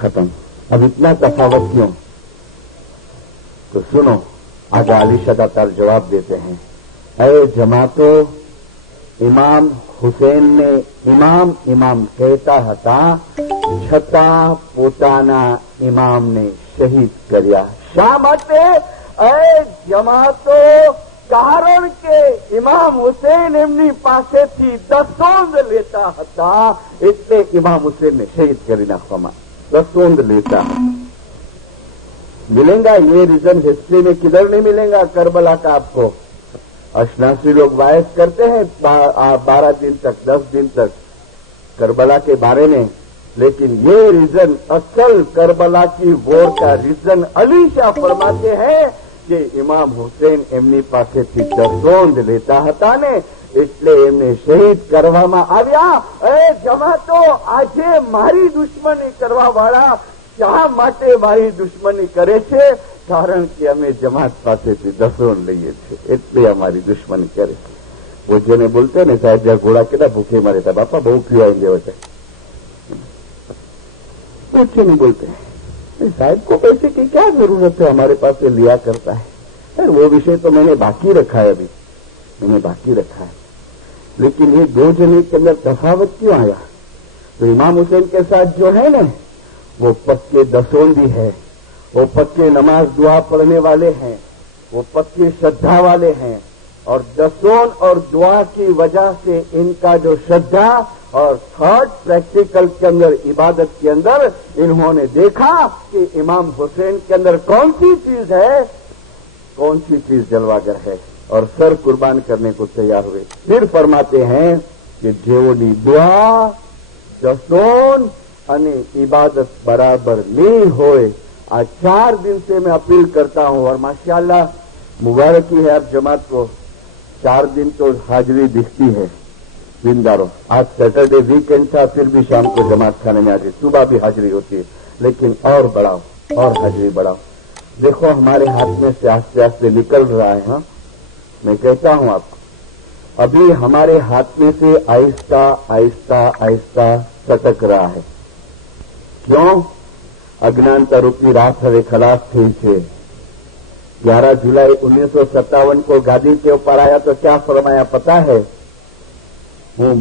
खत्म। अब इतना तफावत क्यों? तो सुनो, आगा अली शदातार जवाब देते हैं, अरे जमातो इमाम हुसैन ने इमाम इमाम कहता था, छता पोताना इमाम ने शहीद કર્યા। શા માટે? એ જમાતો કારણ કે ઇમામ હુસૈન એમની પાસેથી દસોંદ લેતા હતા, એટલે ઇમામ હુસૈનને શહીદ કરી નાખવામાં। દસોંદ लेता मिलेगा ये रीजन हिस्ट्री में किधर नहीं मिलेगा। करबला का आपको अशनासी लोग वायस करते हैं 12 दिन तक, 10 दिन तक करबला के बारे में, लेकिन ये रीजन असल करबला की वॉर का रीजन अली शाह फरमाते हैं कि इमाम हुसैन एमनी पासेथी दसोंद लेता हता ने, એટલે એમને શહીદ કરવામાં આવ્યા। એ જમાતો આજે મારી દુશ્મની કરવા વાળા શા માટે મારી દુશ્મની કરે છે? કારણ કે અમે જમાત પાસેથી દસોંદ લઈએ છીએ, એટલે અમારી દુશ્મની કરે છે। वो જેને બોલते ને સાહેબ જ્યાં ઘોડા કેટલા ભૂખે મરે था, बापा બહુ પીવાएंगे होते, पूछे नहीं बोलते साहब को पैसे की क्या जरूरत है, हमारे पास से लिया करता है। यार वो विषय तो मैंने बाकी रखा है, अभी मैंने बाकी रखा है। लेकिन ये 2 जने के अंदर तफावत क्यों आया? तो इमाम हुसैन के साथ जो है ना, वो पक्के दसोंदी है, वो पक्के नमाज दुआ पढ़ने वाले हैं, वो पक्की श्रद्धा वाले हैं, और दसोन और दुआ की वजह से इनका जो श्रद्धा और थर्ड प्रैक्टिकल के अंदर, इबादत के अंदर इन्होंने देखा कि इमाम हुसैन के अंदर कौन सी चीज है, कौन सी चीज जलवागर है, और सर कुर्बान करने को तैयार हुए। फिर फरमाते हैं कि जेवोनी दुआ दसोन અને इबादत बराबर नहीं होए। आज 4 दिन से मैं अपील करता हूं, और माशाअल्लाह मुबारकी है आप जमात को, 4 दिन तो हाजिरी दिखती है जिंदारों। आज सैटरडे वीकेंड था, फिर भी शाम को जमात खाने में आती, सुबह भी हाजिरी होती है, लेकिन और बढ़ाओ और हाजिरी बढ़ाओ। देखो हमारे हाथ में से आस्ते आस्ते निकल रहा है। हाँ, मैं कहता हूं आपको, अभी हमारे हाथ में से आहिस्ता आहिस्ता आहिस्ता सटक रहा है। क्यों? अज्ञानता रूपी रात हवे खलास थी छे। 11 जुलाई 1957 को गादी के ऊपर आया तो क्या फरमाया पता है? हूं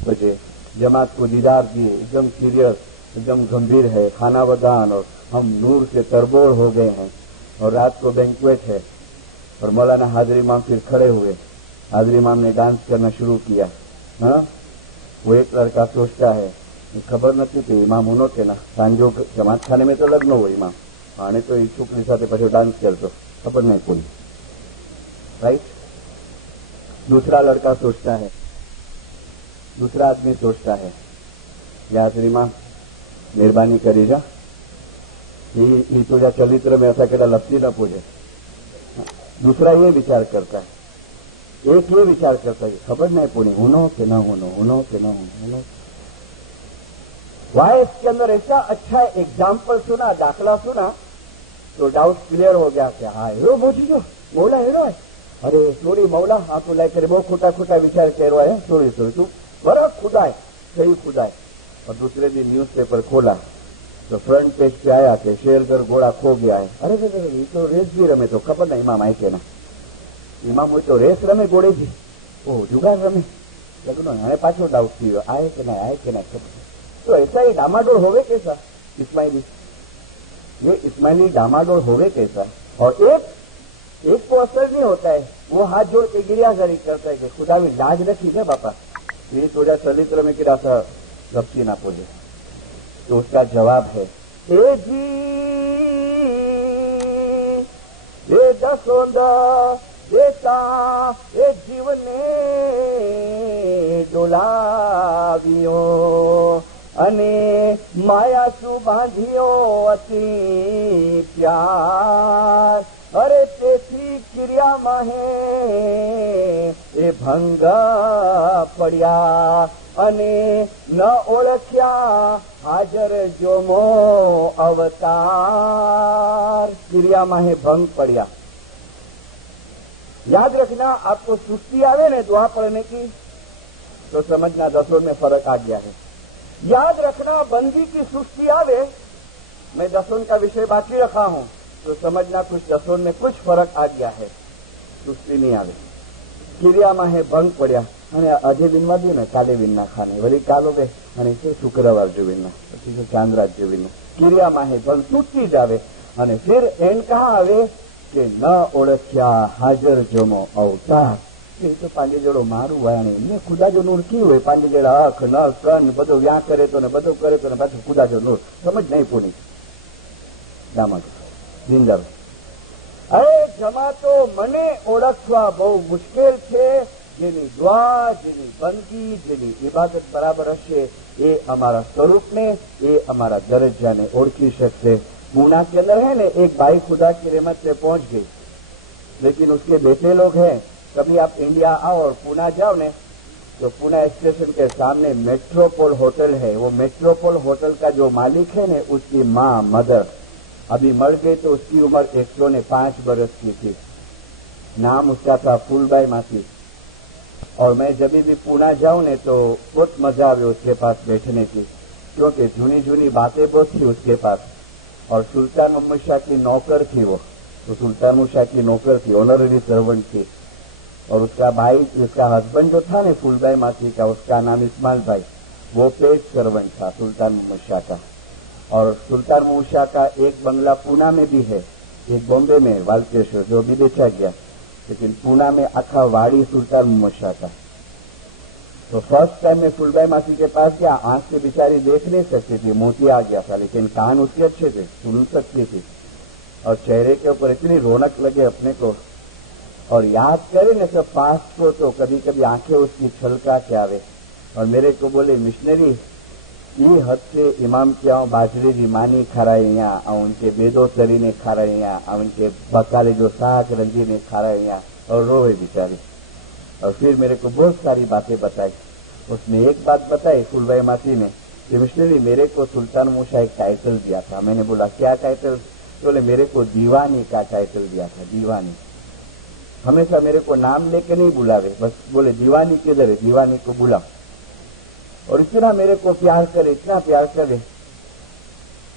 मुझे जमात को दीदार दिए, एकदम सीरियस, एकदम गंभीर है, खाना बदान, और हम नूर से तरबोर हो गए हैं। और रात को बैंक्वेट है और मौलाना हाजिर इमाम फिर खड़े हुए। हाजिर इमाम ने डांस करना शुरू किया। हाँ, वो एक लड़का सोचता है, खबर नहीं कि इमाम उनो के ना सांजो जमात खाने में तो लग्न हो इमाम आने तो छोकरी साथे પછી डांस करतो, खबर नहीं कोई, राइट। दूसरा लड़का सोचता है, दूसरा आदमी सोचता है, याजरीमा मेहरबानी करी जा, ये तुझा चरित्र में ऐसा केड़ा लपसी न पूछे। दूसरा ये विचार करता है, एक ये विचार करता है, खबर नहीं पड़ी होनो कि न होनो, होनो कि न होनो। वाह, इसके अंदर ऐसा अच्छा एग्जाम्पल सुना, दाखला सुना, तो डाउट क्लियर हो गया कि हाँ हीरो पहुंची गयो, मौला हीरो है। अरे सोरी मौला, हाँ तू लाइक बहुत खोटा खोटा विचार कह रहा है, सोरी सोरी तू बराबर खुदा है, सही खुदा है। और दूसरे दिन न्यूज़पेपर खोला तो फ्रंट पेज पे आया कि शेरगढ़ घोड़ा खो गया है। अरे ये तो रेस भी रमे, तो खबर नहीं इमाम आए के ना, इमाम वो तो रेस रमे घोड़े की, वो जुगाड़ रमे लगनो, हमें पाछो डाउट थी आए कि नहीं आए कि नहीं। तो ऐसा ही डामाडोल होवे कैसा इस्माइली, ये इस्माइली डामाडोल होवे कैसा। और एक को असर नहीं होता है, वो हाथ जोड़ के गिरियाजारी करता है कि खुदा भी लाज रखी है बापा, ये थोड़ा चरित्र में किरा सा गपसी ना पूछे। तो उसका जवाब है, ए जी ए दसोंद देता ए जीवने डोलावियो અને માયાસુ બાંધ્યો અતિ પ્યાર। અરે તેથી ક્રિયામાં હે એ ભંગ પડ્યા અને ન ઓળખ્યા હાજર જોમો અવતાર। ક્રિયામાં હે ભંગ પડ્યા। याद रखना, आपको सुस्ती आवे ने दुआ पढ़ने की तो समझना दसों में फर्क आ गया है। याद रखना, बंदी की सुस्ती आवे, मैं दसों का विषय बाकी रखा हूं, तो समझना कुछ दसों में कुछ फर्क आ गया है, सुस्ती नहीं आवे। क्रियाમાં હે ભંગ પડ્યા અને આજે વિનવા દો ને કાલે વિનના ખાને વળી કાલો બે અને તે શુક્રવાર જો વિનના પછી તો ચાંદ્રાજ જો વિનના। ક્રિયામાં હે ભંગ તૂટી જાવે અને फिर एंड कहाँ आवे કે ન ઓળખ્યા હાજર જોમો અવતાર। એ તો પાંજે જોડો મારું વાણે એમને ખુદા જો નૂર કી હોય, પાંજે જોડા આંખ નખ કન બધું વ્યા કરે તો ને બધું કરે તો ને પાછું ખુદા જો નૂર, સમજ નહીં પૂરી દામા જિંદર। અરે જમા તો મને ઓળખવા બહુ મુશ્કેલ છે, જેની દ્વા જેની બંદગી જેની ઇબાદત બરાબર હશે એ અમારા સ્વરૂપને એ અમારા દરજ્જાને ઓળખી શકશે। पूना के अंदर है ना एक भाई खुदा की रहमत से पहुंच गई, लेकिन उसके बेटे लोग हैं। कभी आप इंडिया आओ और पूना जाओ ने तो पूना स्टेशन के सामने मेट्रोपोल होटल है। वो मेट्रोपोल होटल का जो मालिक है ना, उसकी माँ मदर अभी मर गई, तो उसकी उम्र 105 बरस की थी। नाम उसका था फूलबाई मासी। और मैं जब भी पूना जाऊं ने तो बहुत मजा आवे उसके पास बैठने की, क्योंकि जूनी जूनी बातें बहुत थी उसके पास। और सुल्तान मोहम्मद शाह की नौकर थी वो, तो सुल्तान मोहम्मद शाह की नौकर थी, ऑनररी सर्वेंट थी। और उसका भाई, उसका हस्बैंड जो था ना फूलबाई मासी का, उसका नाम इस्माइल भाई, वो पेड सर्वेंट था सुल्तान मोहम्मद शाह का। और सुल्तान मोहम्मद शाह का एक बंगला पूना में भी है, एक बॉम्बे में वालकेश्वर, जो भी बेचा गया, लेकिन पूना में आखा वाड़ी सुल्तान मोहम्मद शाह का। तो फर्स्ट टाइम में फूलबाई मासी के पास गया, आंख से बेचारी देख नहीं सकती थी, मोती आ गया था, लेकिन कान उसके अच्छे थे, सुन सकती थी। और चेहरे के ऊपर इतनी रौनक लगे अपने को, और याद करे न सब पास को, तो कभी कभी आंखें उसकी छलका के आवे। और मेरे को बोले, मिशनरी ये हद से इमाम क्या बाजरी जी मानी खाराइया, उनके बेदो तरी ने खाराइया, उनके बकाले जो साग रंजी ने खाराइया, और रोए बेचारी। और फिर मेरे को बहुत सारी बातें बताई। उसमें एक बात बताई फूलबाई मासी ने कि मिशनरी मेरे को सुल्तान मूसा एक टाइटल दिया था। मैंने बोला क्या टाइटल? बोले मेरे को दीवानी का टाइटल दिया था, दीवानी। हमेशा मेरे को नाम लेके नहीं बुलावे, बस बोले दीवानी किधर है, दीवानी को बुलाओ। और इतना मेरे को प्यार करे, इतना प्यार करे,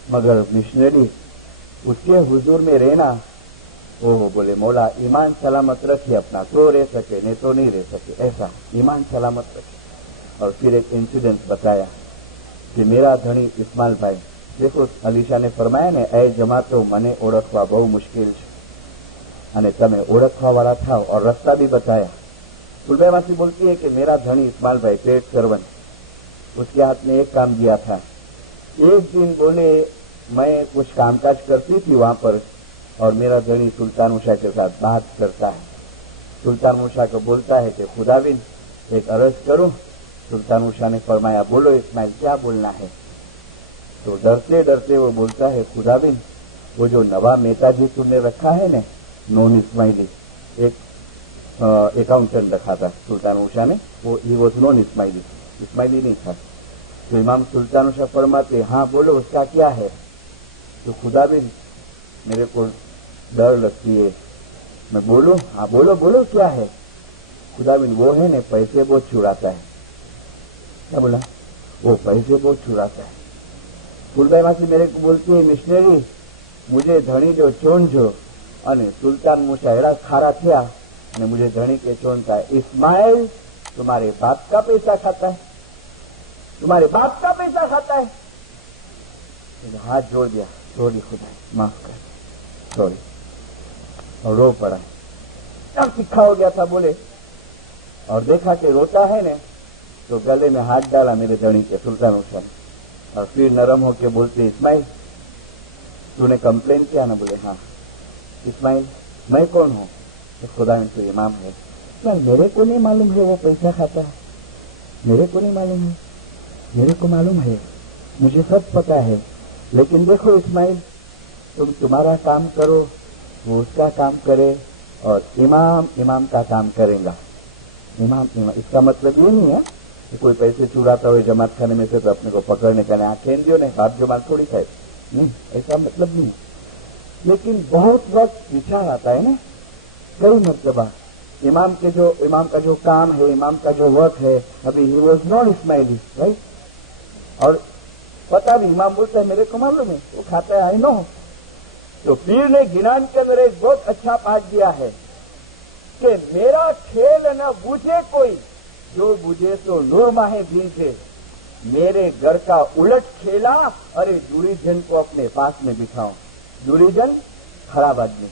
मगर मिशनरी उसके हुजूर में रहना, ओहो बोले मौला ईमान सलामत रखे अपना, तो रह सके नहीं तो नहीं रह सके, ऐसा ईमान सलामत रखे। और फिर एक इंसिडेंट बताया कि मेरा धणी इस्माइल भाई, देखो अलीशा ने फरमाया ने ए जमातो मने ओळखवा बहु मुश्किल छे અને તમે ઓળખવા વાળા થાઓ और रास्ता भी बताया। फुलबाई मासी बोलती है कि मेरा धनी इस्माइल भाई पेट सर्वन, उसके हाथ में एक काम दिया था। एक दिन बोले मैं कुछ कामकाज करती थी वहां पर और मेरा धनी सुल्तान मूसा के साथ बात करता है। सुल्तान मूसा को बोलता है कि खुदाविन एक अर्ज करूं। सुल्तान मूसा ने फरमाया बोलो इस्माइल क्या बोलना है। तो डरते डरते वो बोलता है खुदाविन वो जो नवा नेताजी तुमने रखा है ने नॉन इस्माइली, एक अकाउंटेंट रखा था सुल्तान मूसा ने, वो he was non Ismaili, Ismaili नहीं था। तो इमाम सुल्तान मूसा फरमाते हाँ बोलो उसका क्या है। तो खुदाविन मेरे को डर लगती है, मैं बोलूं हाँ बोलो बोलो क्या है। खुदाविन वो है ने पैसे बहुत चुराता है। क्या बोला? वो पैसे बहुत चुराता है। फुलबाई मासी मेरे को बोलती है मिशनरी मुझे धनी जो चोन जो અને सुल्तान मूसा एड़ा खारा थिया અને मुझे धनी के चोनता है इस्माइल तुम्हारे बाप का पैसा खाता है, तुम्हारे बाप का पैसा खाता है। हाथ जोड़ दिया, सॉरी खुदा माफ कर, सॉरी, और रो पड़ा। तब तिखा हो गया था बोले, और देखा कि रोता है ने तो गले में हाथ डाला मेरे धनी के सुल्तान मूसा ने, और फिर नरम होके बोलते इस्माइल तूने कंप्लेन किया ना। बोले हाँ। इस्माइल मैं कौन हूँ? तो खुदा में तो इमाम है। क्या मेरे को नहीं मालूम है वो पैसा खाता है? मेरे को नहीं मालूम है, मेरे को मालूम है, मुझे सब पता है। लेकिन देखो इस्माइल तुम तुम्हारा काम करो, वो उसका काम करे, और इमाम इमाम का काम करेगा। इमाम इमाम इसका मतलब ये नहीं है कि कोई पैसे चुराता हो जमात खाने में से तो अपने को पकड़ने का आंखें दियो नहीं, बाप जमात थोड़ी खाए, नहीं ऐसा मतलब नहीं। लेकिन बहुत वक्त विचार आता है ना कई मरतबा इमाम का जो काम है, इमाम का जो वर्क है, अभी he was not Ismaili right, और पता भी इमाम बोलता है मेरे को मालूम है वो खाता है आई नो। तो पीर ने गिनान के अंदर एक बहुत अच्छा पाठ दिया है कि मेरा खेल न बूझे कोई, जो बूझे तो नूर माहे बीजे। मेरे घर का उलट खेला, अरे दूरीजन को अपने पास में बिठाओ। दूरीजन खराब आदमी,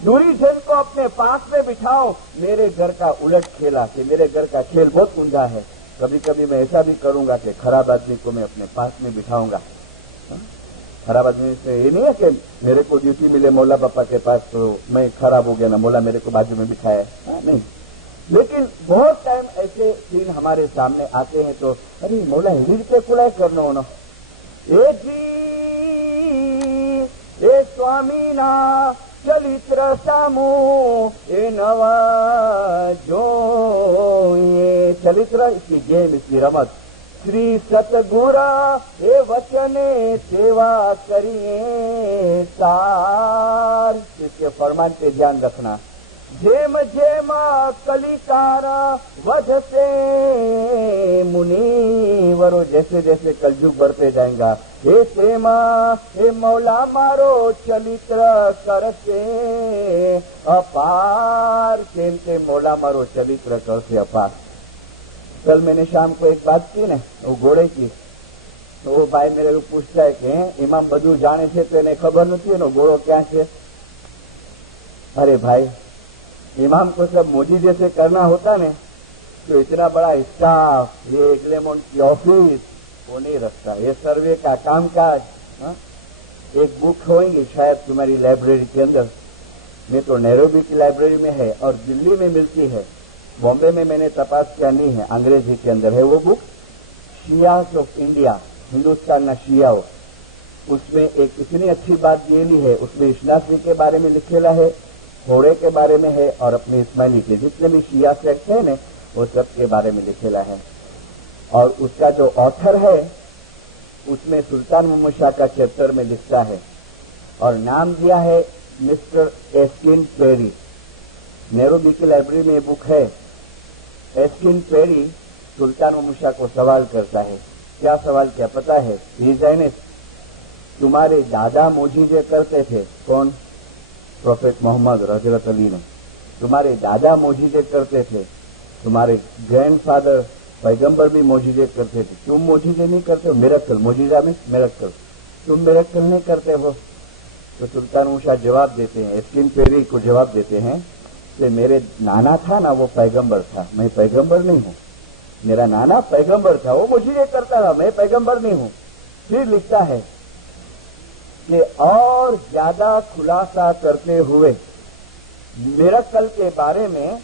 दूरीजन को अपने पास में बिठाओ। मेरे घर का उलट खेला कि मेरे घर का खेल बहुत ऊंधा है, कभी कभी मैं ऐसा भी करूंगा कि खराब आदमी को मैं अपने पास में बिठाऊंगा। खराब आदमी से ये नहीं है कि मेरे को ड्यूटी मिले मौला पापा के पास तो मैं खराब हो गया ना, मौला मेरे को बाजू में बिठाया, नहीं। लेकिन बहुत टाइम ऐसे सीन हमारे सामने आते हैं तो अरे मौला एवी रीते कुलाय करनो न ए जी ए स्वामीना चरित्र सामू ए नवा જોઈએ। चरित्र इसकी गेम, इसकी रमत। श्री सतगुरा ए वचने सेवा करिए सार, इसके फरमान पे ध्यान रखना। जेम जेम कलिकारा वधते मुनिवरो, जैसे जैसे कलयुग बढ़ते जाएगा हे तेमा हे मौला मारो चरित्र करसे अपार, तेम ते मौला मारो चरित्र करसे अपार। कल मैंने शाम को एक बात की ने वो घोड़े की, तो वो भाई मेरे को पूछता है कि इमाम बधु जाने से तो खबर नहीं एनो घोड़ो क्या है। अरे भाई इमाम को सब मोदी जैसे करना होता ने तो इतना बड़ा स्टाफ, ये एग्लेमोन की ऑफिस वो नहीं रखता, ये सर्वे का कामकाज। एक बुक होगी शायद तुम्हारी लाइब्रेरी के अंदर, मैं तो नैरोबी की लाइब्रेरी में है और दिल्ली में मिलती है, बॉम्बे में मैंने तपास किया नहीं है, अंग्रेजी के अंदर है वो book, Shias of India, Hindustan शियाओ। उसमें एक इतनी अच्छी बात ये ली है, उसमें इस्लामी के बारे में लिखेला है, घोड़े के बारे में है, और अपने इस्माइली के जितने भी शिया सेक्ट है न वो सब के बारे में लिखेला है। और उसका जो ऑथर है उसमें सुल्तान मोहम्मद शाह का चैप्टर में लिखता है और नाम दिया है मिस्टर एस्किन पेरी। नैरोबी की लाइब्रेरी में बुक है। एस्किन पेरी सुल्तान मोहम्मद शाह को सवाल करता है। क्या सवाल किया पता है? तुम्हारे दादा मोजीजे करते थे, कौन? प्रोफेट मोहम्मद हजरत अली ने। तुम्हारे दादा मोजीजे करते थे, तुम्हारे ग्रैंडफादर पैगंबर भी मोजिजे करते थे, तुम मोजिजे नहीं करते हो? मिरेकल, मोजिजा में मिरेकल, तुम मिरेकल नहीं करते हो? तो सुल्तान मूसा जवाब देते हैं, एस्किन पेरी को जवाब देते हैं कि मेरे नाना था ना, वो पैगंबर था, मैं पैगंबर नहीं हूं। मेरा नाना पैगंबर था, वो मोजिजे करता था, मैं पैगंबर नहीं हूं। फिर लिखता है कि और ज्यादा खुलासा करते हुए मिरेकल के बारे में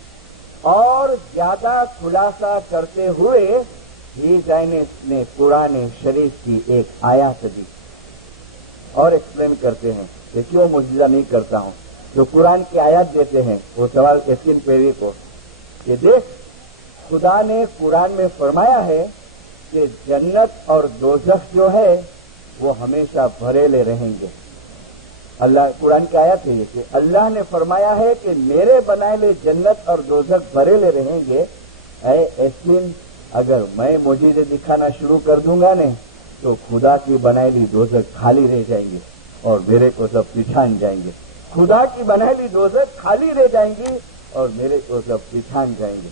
और ज्यादा खुलासा करते हुए ही जाइनेस ने कुरान शरीफ की एक आयत दी और एक्सप्लेन करते हैं कि क्यों मुजिजा नहीं करता हूं। जो कुरान की आयत देते हैं वो सवाल एस्किन पेरी को कि देख, खुदा ने कुरान में फरमाया है कि जन्नत और दोजख जो है वो हमेशा भरेले रहेंगे। अल्लाह, कुरान की आयत है ये कि अल्लाह ने फरमाया है कि मेरे बनाए जन्नत और दोजख भरेले रहेंगे। एस्किन, अगर मैं मोजिजे दिखाना शुरू कर दूंगा ने तो खुदा की बनाई दोजख खाली रह जाएंगी और मेरे को सब पिछान जाएंगे। खुदा की बनाई दोजख खाली रह जाएंगी और मेरे को सब पिछान जाएंगे।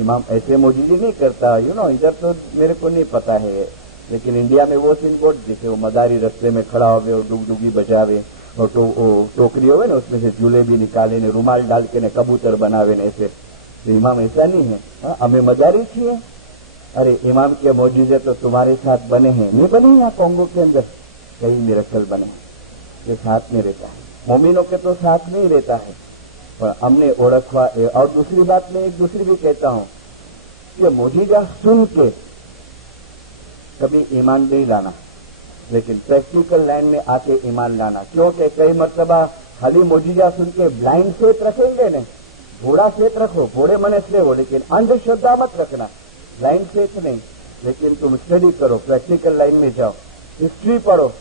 इमाम ऐसे मोजिजे नहीं करता, इधर तो मेरे को नहीं पता है, लेकिन इंडिया में वो सिन बोर्ड जैसे वो मदारी रस्ते में खड़ा हो गए और डुगडुगी बजावे और टोकरी हो ना उसमें से झूले भी निकाले ने, रुमाल डाल के ने कबूतर बनावे ने, ऐसे। तो इमाम ऐसा नहीं है, हमें मदारी चाहिए। अरे इमाम के मौजूदे तो तुम्हारे साथ बने हैं, नहीं बने यहाँ कॉन्गो के अंदर कई मिरेकल बने, ये साथ में रहता है। मोमिनों के तो साथ नहीं रहता है, पर हमने ओळखवा। और दूसरी बात मैं एक दूसरी भी कहता हूं कि मोजिजा सुन के कभी ईमान नहीं लाना, लेकिन प्रैक्टिकल लाइन में आके ईमान लाना। क्योंकि कई मरतबा खाली मोजिजा सुन के ब्लाइंड फेथ रखेंगे ने, घोड़ा फेथ रखो, घोड़े मने से हो, लेकिन अंधश्रद्धा मत रखना, ब्लाइंड फेथ नहीं। लेकिन तुम स्टडी करो, प्रैक्टिकल लाइन में जाओ, हिस्ट्री पढ़ो,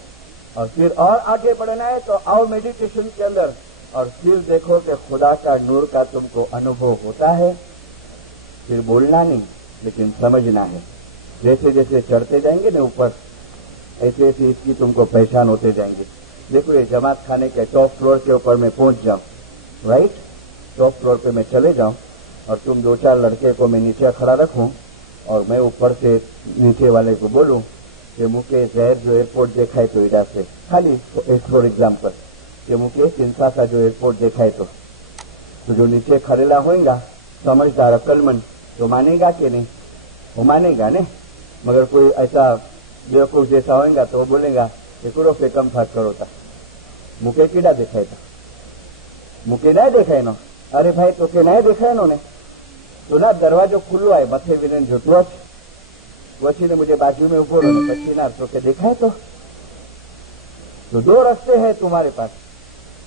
और फिर और आगे बढ़ना है तो आओ मेडिटेशन के अंदर, और फिर देखो कि खुदा का नूर का तुमको अनुभव होता है। फिर बोलना नहीं, लेकिन समझना है। जैसे जैसे चढ़ते जाएंगे ना ऊपर, ऐसे ऐसे इसकी तुमको पहचान होते जाएंगे। देखो ये जमात खाने के टॉप फ्लोर के ऊपर मैं पहुंच जाऊं, राइट, टॉप फ्लोर पे मैं चले जाऊं और तुम दो चार लड़के को मैं नीचे खड़ा रखूं और मैं ऊपर से नीचे वाले को बोलूं कि मुकेश जहर जो एयरपोर्ट देखा है तो इधर से, खाली फॉर एग्जाम्पल कि मुकेश इंसा सा जो एयरपोर्ट देखा है तो जो नीचे खड़ेला होगा समझदार अक्लमंद तो मानेगा कि नहीं? वो मानेगा नहीं। मगर कोई ऐसा बेवकूफ जैसा होगा तो वो बोलेगा कि करो पे कम फाट करो था, मुके कीड़ा देखाय था, मुके ना देखाय नो। अरे भाई तो के ना देखाय नो ने तो ना दरवाजो खुल्लो है, मथे विने जोतो ज वची ने मुझे बाजू में उभो रहो पछी ना तो के देखाय तो दो रास्ते हैं तुम्हारे पास,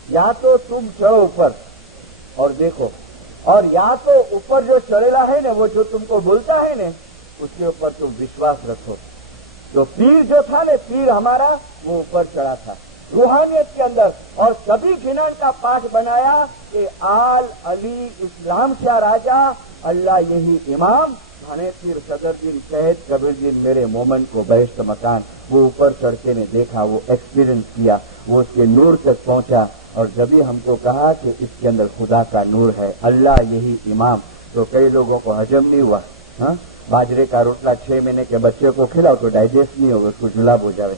या तो तुम चढ़ो ऊपर और देखो, और या तो ऊपर जो चढ़ेला है ना वो जो तुमको बोलता है ना उसके ऊपर तुम विश्वास रखो। तो पीर जो था ना, पीर हमारा वो ऊपर चढ़ा था रूहानियत के अंदर, और सभी घिनान का पाठ बनाया कि आल अली इस्लाम का राजा अल्लाह यही इमाम थाने पीर सदरुद्दीन शहीद कबीरुद्दीन मेरे मोमन को बहिश्त मकान। वो ऊपर चढ़के ने देखा, वो एक्सपीरियंस किया, वो उसके नूर तक पहुंचा, और जब भी हमको कहा कि इसके अंदर खुदा का नूर है, अल्लाह यही इमाम, तो कई लोगों को हजम नहीं हुआ। हाँ, बाजरे का रोटला 6 महीने के बच्चे को खिलाओ तो डाइजेस्ट नहीं होगा, उसको जुलाब हो जाए।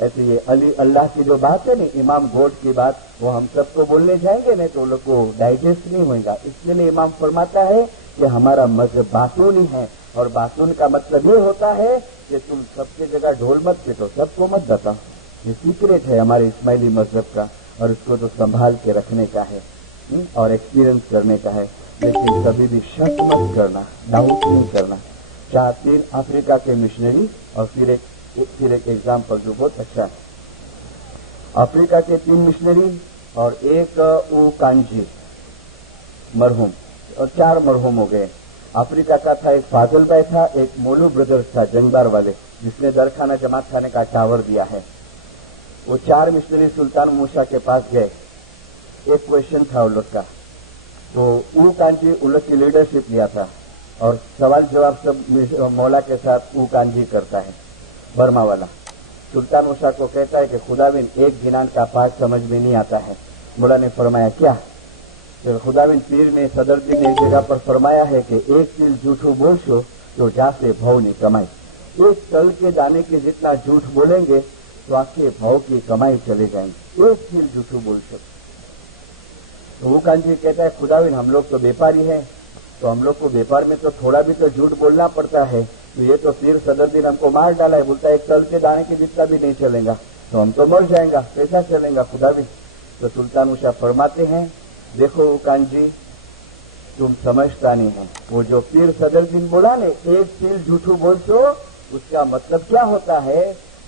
ऐसे ये अली अल्लाह की जो बात है ना, इमाम गोड की बात, वो हम सबको बोलने जाएंगे ना तो लोग को डाइजेस्ट नहीं होगा। इसके लिए इमाम फरमाता है कि हमारा मजहब बातूनी है, और बातून का मतलब ये होता है कि तुम सबके जगह ढोल मत पीटो, सबको मत बताओ। ये सीक्रेट है हमारे इस्माइली मजहब का, और इसको तो संभाल के रखने का है और एक्सपीरियंस करने का है। लेकिन कभी भी शक मत करना, डाउट नहीं करना। 4-3 अफ्रीका के मिशनरी, और फिर एक एग्जाम्पल जो बहुत अच्छा है, अफ्रीका के 3 मिशनरी और एक कांजी मरहूम, और 4 मरहूम हो गए। अफ्रीका का था एक फाजल भाई था, एक मोलू ब्रदर्स था जंगबार वाले, जिसने दरखाना जमात खाने का टावर दिया है। वो 4 मिशनरी सुल्तान मूसा के पास गए। एक क्वेश्चन था उन लोग का, तो कांजी उन लोग की लीडरशिप लिया था, और सवाल जवाब सब मौला के साथ कांजी करता है, बर्मा वाला। सुल्तान मूसा को कहता है कि खुदाविन एक गिनान का पाठ समझ में नहीं आता है। मौला ने फरमाया क्या? तो खुदाविंद पीर ने सदरदीन ने एक जगह पर फरमाया है कि एक तिल झूठू बोलशो तो जासे भाव नहीं कमाई। एक तल के दाने के जितना झूठ बोलेंगे तो आपके भाव की कमाई चले जाएंगे। एक तिल झूठू बोलशो। तो वो कान जी कहता है खुदाविंद हम लोग तो व्यापारी हैं, तो हम लोग को व्यापार में तो थोड़ा भी तो झूठ बोलना पड़ता है। तो ये तो पीर सदरदीन हमको मार डाला है। बोलता है एक तल के दाने के जितना भी नहीं चलेगा तो हम तो मर जाएंगा, कैसा चलेगा खुदाविंद। तो सुल्तान उषा फरमाते हैं देखो कान जी तुम समझता नहीं है। वो जो पीर सदरदीन बोला ने एक तिल झूठू बोलशो, उसका मतलब क्या होता है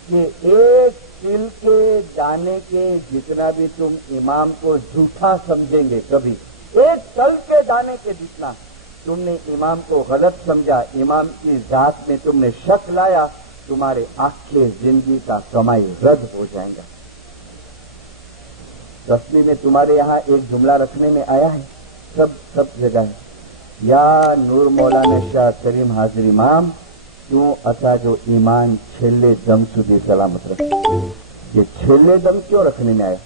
कि एक तिल के दाने के जितना भी तुम इमाम को झूठा समझेंगे, कभी एक तल के दाने के जितना तुमने इमाम को गलत समझा, इमाम की जात में तुमने शक लाया, तुम्हारे आखे जिंदगी का कमाई रद्द हो जाएगा। तस्वीर में तुम्हारे यहाँ एक जुमला रखने में आया है, सब जगह है। या नूर मौलाना शाह करीम हाजिर इमाम तू असा जो ईमान छेले दम सुधी सलामत रखे। ये छेले दम क्यों रखने में आया?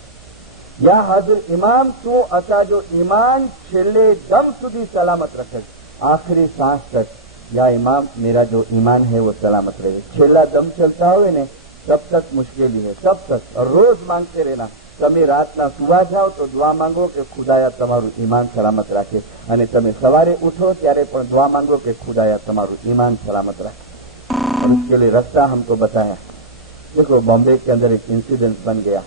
या हाजिर इमाम तू असा जो ईमान छेले दम सुधी सलामत रखे, आखिरी सांस तक या इमाम मेरा जो ईमान है वो सलामत रहे। छेला दम चलता हुए ने तब तक मुश्किल ही है, तब तक। और रोज मांगते रहना, તમે રાતના સુવા જાઓ તો દુઆ માંગો કે ખુદાયા તમારું ઈમાન સલામત રાખે, અને તમે સવારે ઉઠો ત્યારે પણ દુઆ માંગો કે ખુદાયા તમારું ईमान सलामत रखे। और उसके लिए रास्ता हमको बताया। देखो बॉम्बे के अंदर एक इंसिडेंट बन गया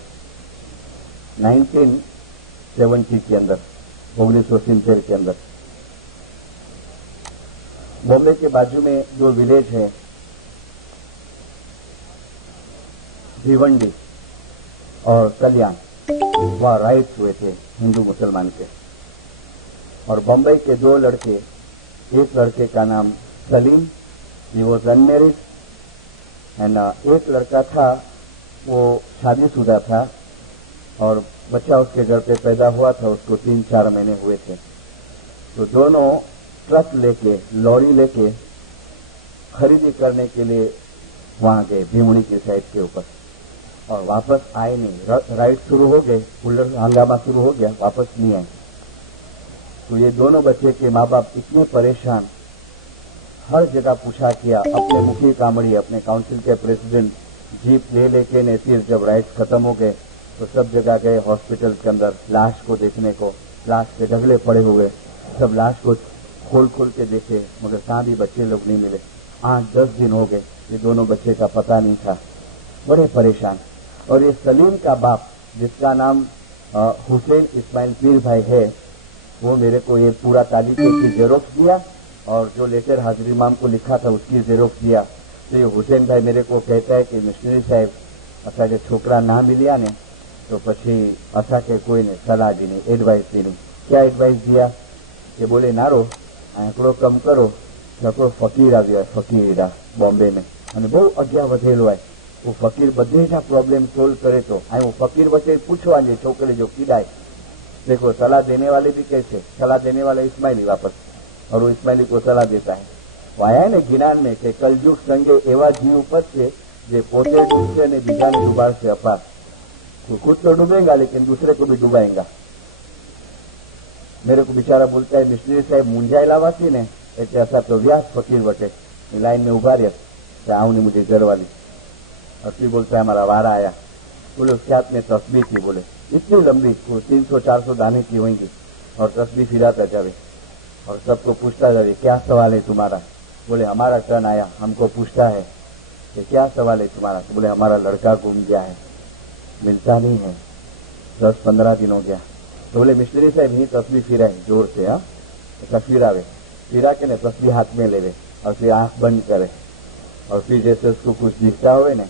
1970 के अंदर, 1970 के अंदर बॉम्बे के बाजू में जो विलेज है भिवंडी और कल्याण, वहां राइट्स हुए थे हिंदू मुसलमान के। और बम्बई के दो लड़के, एक लड़के का नाम Salim, he was unmarried, and एक लड़का था वो शादीशुदा था और बच्चा उसके घर पे पैदा हुआ था, उसको 3-4 महीने हुए थे। तो दोनों ट्रक लेके, लॉरी लेके खरीदी करने के लिए वहां गए भिवनी की साइड के ऊपर, और वापस आए नहीं। राइड शुरू हो गए, हुल्लड़ हंगामा शुरू हो गया, वापस नहीं आए। तो ये दोनों बच्चे के माँ बाप इतने परेशान, हर जगह पूछा किया, अपने मुखी कामड़ी, अपने काउंसिल के प्रेसिडेंट जीप ले लेके ने, फिर जब राइड्स खत्म हो गए तो सब जगह गए हॉस्पिटल के अंदर लाश को देखने को। लाश के ढगले पड़े हुए, सब लाश को खोल खोल के देखे, मगर कहाँ भी बच्चे लोग नहीं मिले। 8-10 दिन हो गए, ये दोनों बच्चे का पता नहीं था, बड़े परेशान। और ये सलीम का बाप जिसका नाम हुसैन इस्माइल पीर भाई है, वो मेरे को ये पूरा तारीख की जेरोक्स दिया, और जो लेटर हाजिर इमाम को लिखा था उसकी जेरोक्स दिया। तो ये हुसैन भाई मेरे को कहता है कि मिशनरी साहब असा के छोकरा ना मिलिया ने तो पछी असा के कोई ने सलाह दी नहीं, एडवाइस दी नहीं। क्या एडवाइस दिया कि बोले नारो आंकड़ो कम करो, नको फकीर आ गया, फकीर बॉम्बे में, અને બહુ અગ્યા વધેલો હોય। वो फकीर बधे ज प्रॉब्लम सोल्व करे तो आई वो फकीर बच्चे पूछवानी छोकरी जो किडाय। देखो सलाह देने वाले भी कैसे, सलाह देने वाला इस्माइली वापस, और वो इस्माइली को सलाह देता है। वो आया ने ज्ञान में कि कलयुग संगे एवा जीव पदसे जे पोते डूबसे ने बीजा ने डुबाड़से अपार। तो खुद तो डूबेगा लेकिन दूसरे को भी डुबाएगा। मेरे को बेचारा बोलता है मिस्ट्री साहब मुंजाएला वासी ने એટલે असा तो व्यास फकीर वटे लाइन में उभा रहा आऊ ने मुझे घर वाली। और फिर बोलता है हमारा वारा आया। बोले उसके हाथ में तस्वीर थी, बोले इतनी लंबी 300-400 दाने की होंगी, और तस्वीर फिराता जावे और सबको पूछता जावे क्या सवाल है तुम्हारा। बोले हमारा टर्न आया, हमको पूछता है कि क्या सवाल है तुम्हारा। तो बोले हमारा लड़का गुम गया है, मिलता नहीं है, 10-15 दिन हो गया। तो बोले मिस्त्री साहब ही तस्वीर फिराए जोर से, हाँ तस्वीर आवे, फिरा के ने तस्वीर हाथ में ले और फिर आंख बंद करे, और फिर जैसे उसको कुछ दिखता हुए ने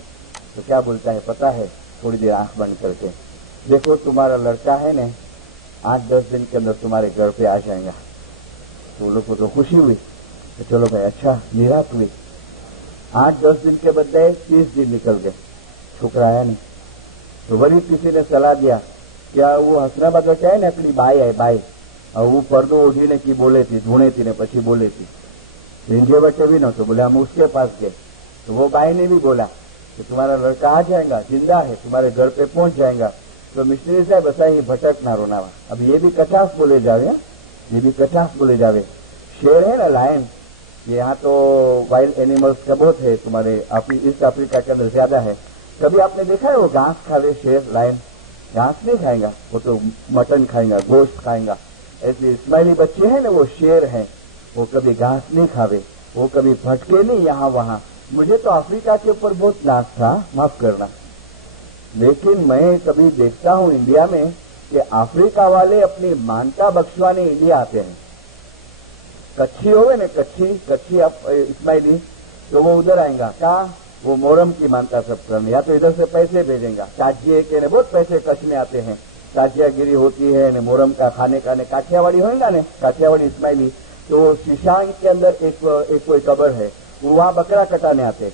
तो क्या बोलता है पता है, थोड़ी देर आंख बंद करके देखो तुम्हारा लड़का है ने 8-10 दिन के अंदर तुम्हारे घर पे आ जाएगा। तो लोग को तो खुशी हुई, तो चलो भाई अच्छा निराश हुई। 8-10 दिन के बदले 30 दिन निकल गए, छोकरा आया नहीं। तो वही किसी ने सलाह दिया क्या वो हसनाबाद वच्चे है ने अपनी बाई है बाई, और वो पर्दो उठीने की बोले थी, ढूंढे थी ने पछी बोले थी। इंडिया बच्चे भी न तो बोले हम उसके पास गए, तो वो बाई ने भी बोला कि तुम्हारा लड़का आ जाएगा, जिंदा है, तुम्हारे घर पे पहुंच जाएगा। तो मिशनरी साहब ऐसा ही भटकनारो नावा। अब ये भी 50 बोले जावे, ये भी 50 बोले जावे। शेर है ना, लायन, यहाँ तो वाइल्ड एनिमल्स का बहुत है, तुम्हारे ईस्ट अफ्रीका के अंदर ज्यादा है। कभी आपने देखा है वो घास खावे शेर, लायन? घास नहीं खाएगा, वो तो मटन खाएगा, गोश्त खाएगा। ऐसे इस्माइली बच्चे हैं ना, वो शेर हैं, वो कभी घास नहीं खावे, वो कभी भटके नहीं यहाँ वहां। मुझे तो अफ्रीका के ऊपर बहुत नाज था, माफ करना, लेकिन मैं कभी देखता हूं इंडिया में कि अफ्रीका वाले अपनी मानता बख्शवाने इंडिया आते हैं। कच्छी होवे ना, कच्छी इस्माइली, तो वो उधर आएगा क्या, वो मोहरम की मानता सब करने, या तो इधर से पैसे भेजेगा। ताजिए के ने बहुत पैसे कच्छ में आते हैं, ताजियागिरी होती है न, मोहरम का खाने का ने, काठियावाड़ी होएगा ने, काठियावाड़ी इस्माइली। तो शीशांग के अंदर एक कोई कब्र है, वहां बकरा कटाने आते हैं।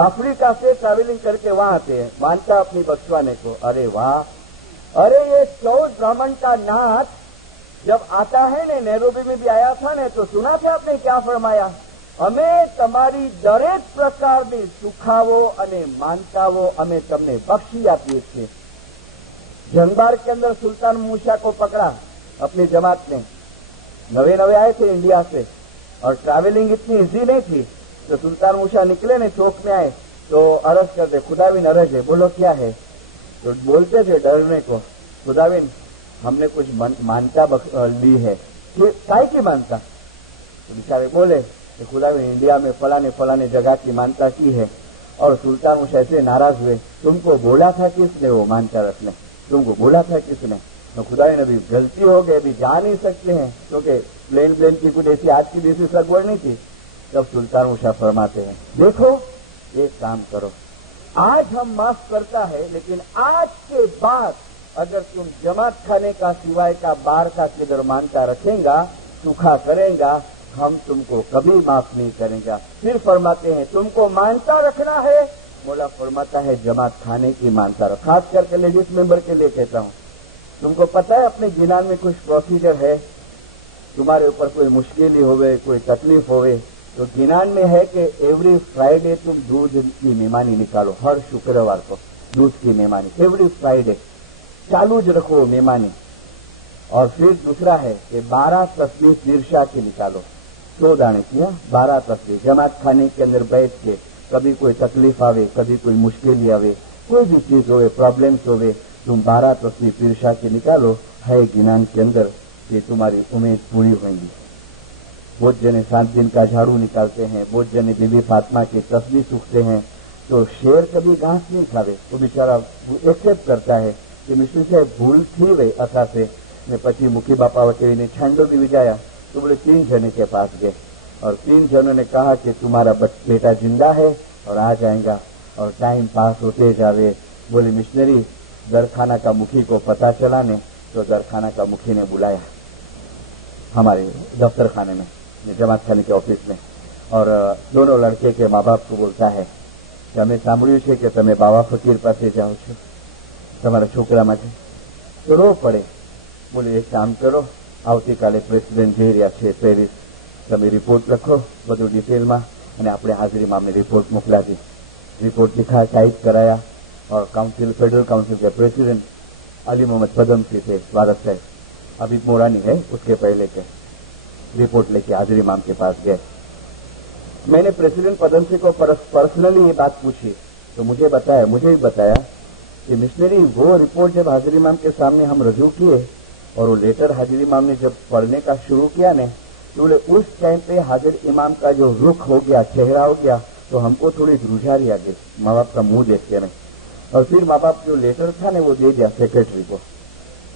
अफ्रीका से ट्रैवलिंग करके वहां आते हैं मानता अपनी बख्शवाने को। अरे वाह, अरे ये 14 ब्राह्मण का नाथ जब आता है ने, नैरोबी में भी आया था ने, तो सुना था आपने क्या फरमाया? અમે તમારી દરેક પ્રકારની સુખાવો અને માનતાઓ અમે તમને બક્ષી આપીએ છીએ। जंगबार के अंदर सुल्तान मूसा को पकड़ा अपनी जमात ने, नवे नवे आए थे इंडिया से और ट्रैवलिंग इतनी इजी नहीं थी। तो सुल्तान मूसा निकले ने, चौक में आए तो अरज कर दे, खुदाविन अरज है, बोलो क्या है? तो बोलते थे डरने को, खुदाविन हमने कुछ मानता ली है। काय की मानता? तो बेचारे बोले कि खुदाविन इंडिया में फलाने फलाने जगह की मानता की है। और सुल्तान मूसा ऐसे नाराज हुए, तुमको बोला था किसने वो मानता रखने, तुमको बोला था किसने? तो खुदाविन अभी गलती हो गई, अभी जा नहीं सकते हैं, क्योंकि प्लेन की कुछ ऐसी आज की जैसी सगवड़ नहीं थी। तब सुल्तान मूसा फरमाते हैं, देखो एक काम करो, आज हम माफ करता है, लेकिन आज के बाद अगर तुम जमात खाने का सिवाय का बाहर का किधर मानता रखेगा, सूखा करेगा, हम तुमको कभी माफ नहीं करेंगे। फिर फरमाते हैं, तुमको मानता रखना है? मौला फरमाता है जमात खाने की मानता रखो। खास करके लेडीज मेंबर के लिए कहता हूं, तुमको पता है अपने गिनान में कुछ प्रोसीजर है, तुम्हारे ऊपर कोई मुश्किल होवे, कोई तकलीफ होवे, तो गिनान में है कि एवरी फ्राइडे तुम दूध की मेहमानी निकालो। हर शुक्रवार को दूध की मेहमानी, एवरी फ्राइडे चालू ज रखो मेहमानी। और फिर दूसरा है कि 12 तस्बीह तिरशा की निकालो, 100 दाने किया, 12 तस्बीह जमात खाने के अंदर बैठ के, कभी कोई तकलीफ आवे, कभी कोई मुश्किल आवे, कोई भी चीज होवे, प्रॉब्लम्स होवे, तुम 12 तस्बीह तिरशा की निकालो, है गिनान के अंदर कि तुम्हारी उम्मीद पूरी होंगी। बहुत जने 7 दिन का झाड़ू निकालते हैं, बहुत जने बीबी फातिमा की तस्बीह सूखते हैं। तो शेर कभी घास नहीं खावे, वो बेचारा एक्सेप्ट करता है कि मिश्री से भूल थी वही अथा से। ने पची मुखी बापा वटे ने छांडो भी विजाया, तो बोले 3 जने के पास गए और 3 जनों ने कहा कि तुम्हारा बेटा जिंदा है और आ जाएगा और टाइम पास होते जावे। बोले मिशनरी, दरखाना का मुखी को पता चला ने, तो दरखाना का मुखी ने बुलाया हमारे दफ्तर खाने में, जमात खाने के ऑफिस में, और दोनों लड़के के माँ बाप को बोलता है कि हमें सांभळ्યું છે कि તમે બાવા ફકીર પાસે જાઓ છો તમારા છોકરા માટે। तो रो पड़े। बोले एक काम करो, આવતીકાલે પ્રેસિડેન્ટ જઈ રહ્યા છે પેરિસ, તમે રિપોર્ટ લખો બધું ડિટેલમાં અને આપણે હાજરીમાં અમને રિપોર્ટ મોકલાવી। रिपोर्ट लिखा, टाइप कराया और काउंसिल, फेडरल काउंसिल के प्रेसिडेंट अली मोहम्मद पदमसी थे, वारस साहब, अभी मोरानी है उसके पहले के, रिपोर्ट लेके हाजिर इमाम के पास गए। मैंने प्रेसिडेंट पदमसी को पर्सनली ये बात पूछी, तो मुझे भी बताया कि मिशनरी वो रिपोर्ट जब हाजिर इमाम के सामने हम रजू किए और वो लेटर हाजिर इमाम ने जब पढ़ने का शुरू किया ने, तो उस टाइम पे हाजिर इमाम का जो रुख हो गया, चेहरा हो गया, तो हमको थोड़ी रुझारी आ गई माँ बाप का मुंह देख के। और फिर माँ बाप जो लेटर था ने वो दे दिया सेक्रेटरी को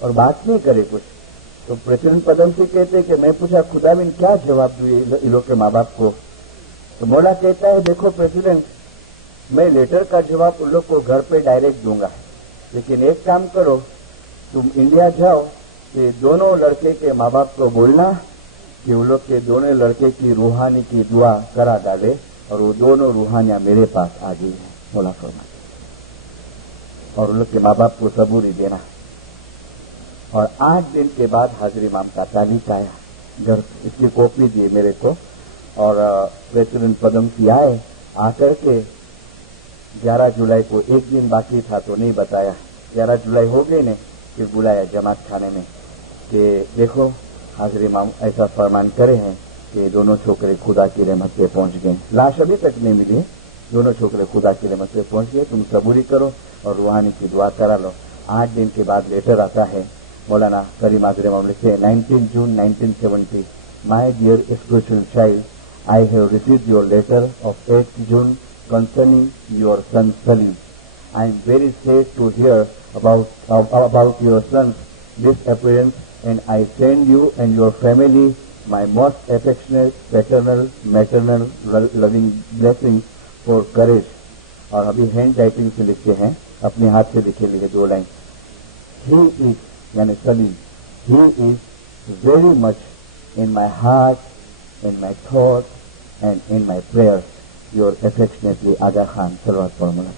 और बात नहीं करे कुछ। तो प्रेसिडेंट पदमसी कहते कि मैं पूछा खुदाविन क्या जवाब दूं इन लोग के माँ बाप को? तो मौला कहता है देखो प्रेसिडेंट, मैं लेटर का जवाब उन लोग को घर पे डायरेक्ट दूंगा, लेकिन एक काम करो, तुम इंडिया जाओ कि दोनों लड़के के माँ बाप को बोलना कि उन लोग के दोनों लड़के की रूहानी की दुआ करा डाले और वो दोनों रूहानियां मेरे पास आ गई है, मौला फरमाते। और उन लोग के माँ बाप को सबूरी देना। और 8 दिन के बाद हाजिर इमाम का तालीक आया घर, इसकी कॉपी दी मेरे को। और प्रेसिडेंट पदमसी आए, आकर के 11 जुलाई को 1 दिन बाकी था तो नहीं बताया, 11 जुलाई हो गई ने, फिर बुलाया जमात खाने में कि देखो हाजिर इमाम ऐसा फरमान करे हैं कि दोनों छोकरे खुदा की रहमत पे पहुंच गए। लाश अभी तक नहीं मिली, दोनों छोकरे खुदा की रहमत पे पहुंच गए, तुम सबूरी करो और रूहानी की दुआ करा लो। 8 दिन के बाद लेटर आता है, मौलाना करीम हाजिर इमाम लिखते हैं 19 June 1970, my dear spiritual child, I have received your letter of 8th June concerning your son Salim. I am very sad to hear about your son's disappearance, and I send you and your family my most affectionate paternal, maternal, loving blessings for courage. और अभी hand writing से लिखते हैं, अपने हाथ से लिखे लिए 2 लाइन। He is, यानी Salim, he is very much in my heart, in my thoughts and in my prayers. Your affectionately Aga Khan. સલવાત ફોર્મ્યુલા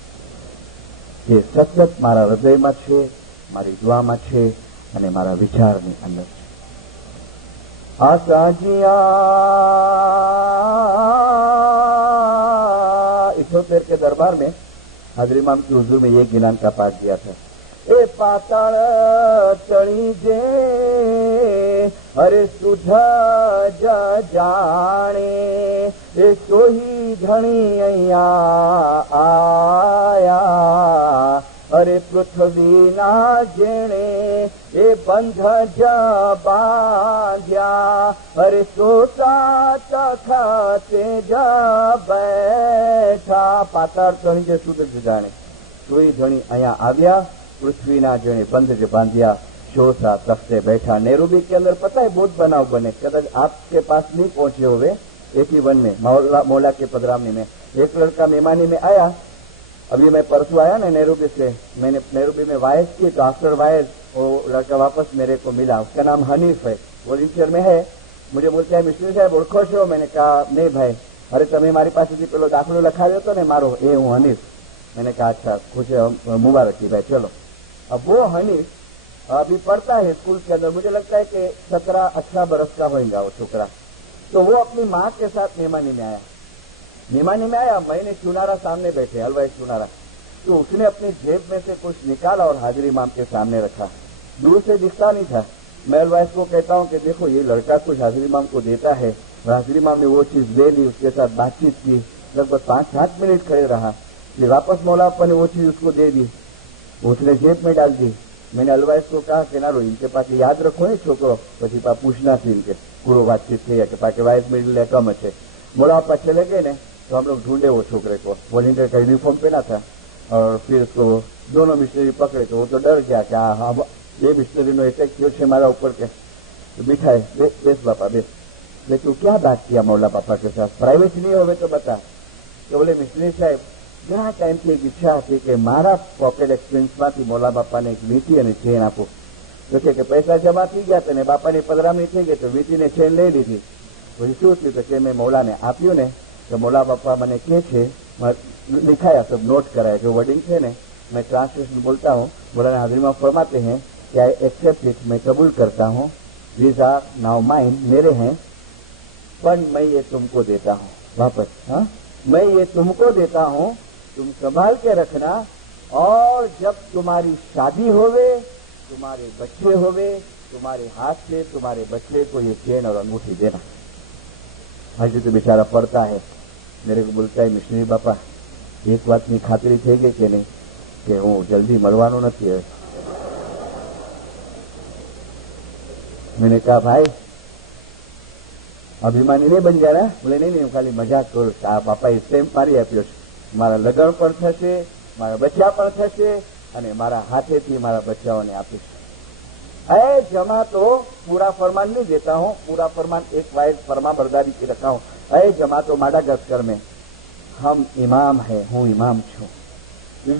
જે સતત મારા હૃદયમાં છે, મારી દુઆમાં છે અને મારા વિચારની અંદર છે। आकाजिया 78 के दरबार में हाजिर इमाम की हुजूर में ये गिनान का पाठ दिया था। ए पाताल चढ़ी जे अरे सुधा जा जाने, ए सोही धणी अया आया, अरे पृथ्वी ना जेणे ए बंध जा बांध्या, अरे सोता तखाते जा बैठा। पाताल चढ़ी जे सुध जाने, सोई धणी अया आव्या, पृथ्वी ना जेणे बंध जे बांध्या, शोसा तख्ते बैठा। नैरोबी के अंदर पता है बहुत बनाव बने, कदर आपके पास नहीं पहुंचे हुए। 81 में मौला के पदरामनी में एक लड़का मेहमानी में आया। अभी मैं परसों आया ना नैरोबी से, मैंने नैरोबी में वायस की, तो आफ्टर वायस वो लड़का वापस मेरे को मिला। उसका नाम हनीफ है, वॉलंटियर में है। मुझे बोलते हैं मिस्त्री साहब ओळखो छो? मैंने कहा नहीं भाई। अरे तमे मारी पासेथी पेलो दाखलो लखाव्यो तो ने मारो, ए हूँ हनीफ। मैंने कहा अच्छा खुश मुबारक की भाई, चलो। अब वो हनीफ अभी पढ़ता है स्कूल के अंदर, मुझे लगता है कि 17-18 बरस का होगा वो छोकरा। तो वो अपनी माँ के साथ मेहमानी में आया। मैंने चुनारा सामने बैठे, हलवाई चुनारा, तो उसने अपनी जेब में से कुछ निकाला और हाजिर इमाम के सामने रखा। दूर से दिखता नहीं था। मैं हलवाई को कहता हूँ कि देखो ये लड़का कुछ हाजिर इमाम को देता है। हाजिर इमाम ने वो चीज ले ली, उसके साथ बातचीत की, लगभग 5-7 मिनट खड़े रहा। फिर वापस मौला अप्पा ने वो चीज उसको दे दी, उसने जेब में डाल दी। मैंने हलवाई को कहा कि नारो इनके पास याद रखो है छोकरो, પછી पूछना थी इनके पूरा बातचीत थी कि पाके वाइज मिल कम है। मोला अप्पा चले गए ने, तो हम लोग ढूंढे वो छोकरे को। वॉलंटियर का यूनिफॉर्म पहना था और फिर उसको दोनों मिशनरी पकड़े, तो वो तो डर गया कि हाँ ये मिशनरी नो अटैक किया है मारा ऊपर के। तो बिठाए, बेस बापा बेस, तू क्या बात किया मौला पापा के साथ, प्राइवेट नहीं होवे तो बता। तो बोले मिशनरी साहब ઘણા ટાઈમથી એક ઈચ્છા હતી કે મારા પોકેટ એક્સપેન્સમાંથી મોલા બાપાને એક વીંટી અને ચેન આપો। તો કે પૈસા જમા થઈ ગયા અને બાપાની પધરામણી થઈ ગઈ, તો વીંટીને ચેન લઈ લીધી। પછી શું થયું? તો કે મેં મોલાને આપ્યું ને, તો મોલા બાપા મને કહે છે, लिखाया सब नोट कराया, जो वर्डिंग थे ने मैं ट्रांसलेशन बोलता हूँ। मौलाना हाजिर फरमाते हैं कि आई एक्सेप्ट इट, मैं कबूल करता हूँ, दीज आर नाउ माइन, मेरे हैं, पर मैं ये तुमको देता हूँ वापस। हाँ, मैं ये तुमको देता हूँ, तुम संभाल के रखना, और जब तुम्हारी शादी होवे, तुम्हारे बच्चे होवे, तुम्हारे हाथ से तुम्हारे बच्चे को ये चेन और अंगूठी देना। हजी तो बेचारा पढ़ता है, मेरे को बोलता है मिशनरी बापा एक वातनी खातरी थी गई कि नहीं कि हूँ जल्दी मरवानो नहीं है। मैंने कहा भाई अभिमानी नहीं बन जाना। बोले नहीं खाली मजाक करो। बापा એ સ્ટેમ્પ મારી આપ્યો છે, મારા લગ્ન પણ થશે, મારા બચ્ચા પણ થશે અને મારા હાથેથી મારા બચ્ચાઓને આપીશ। ऐ जमा तो पूरा फरमान नहीं देता हूँ, पूरा फरमान एक वाइज फरमा बरदारी की रखा हूँ। ऐ जमा तो माडागास्कर में हम इमाम है, हूँ इमाम छू।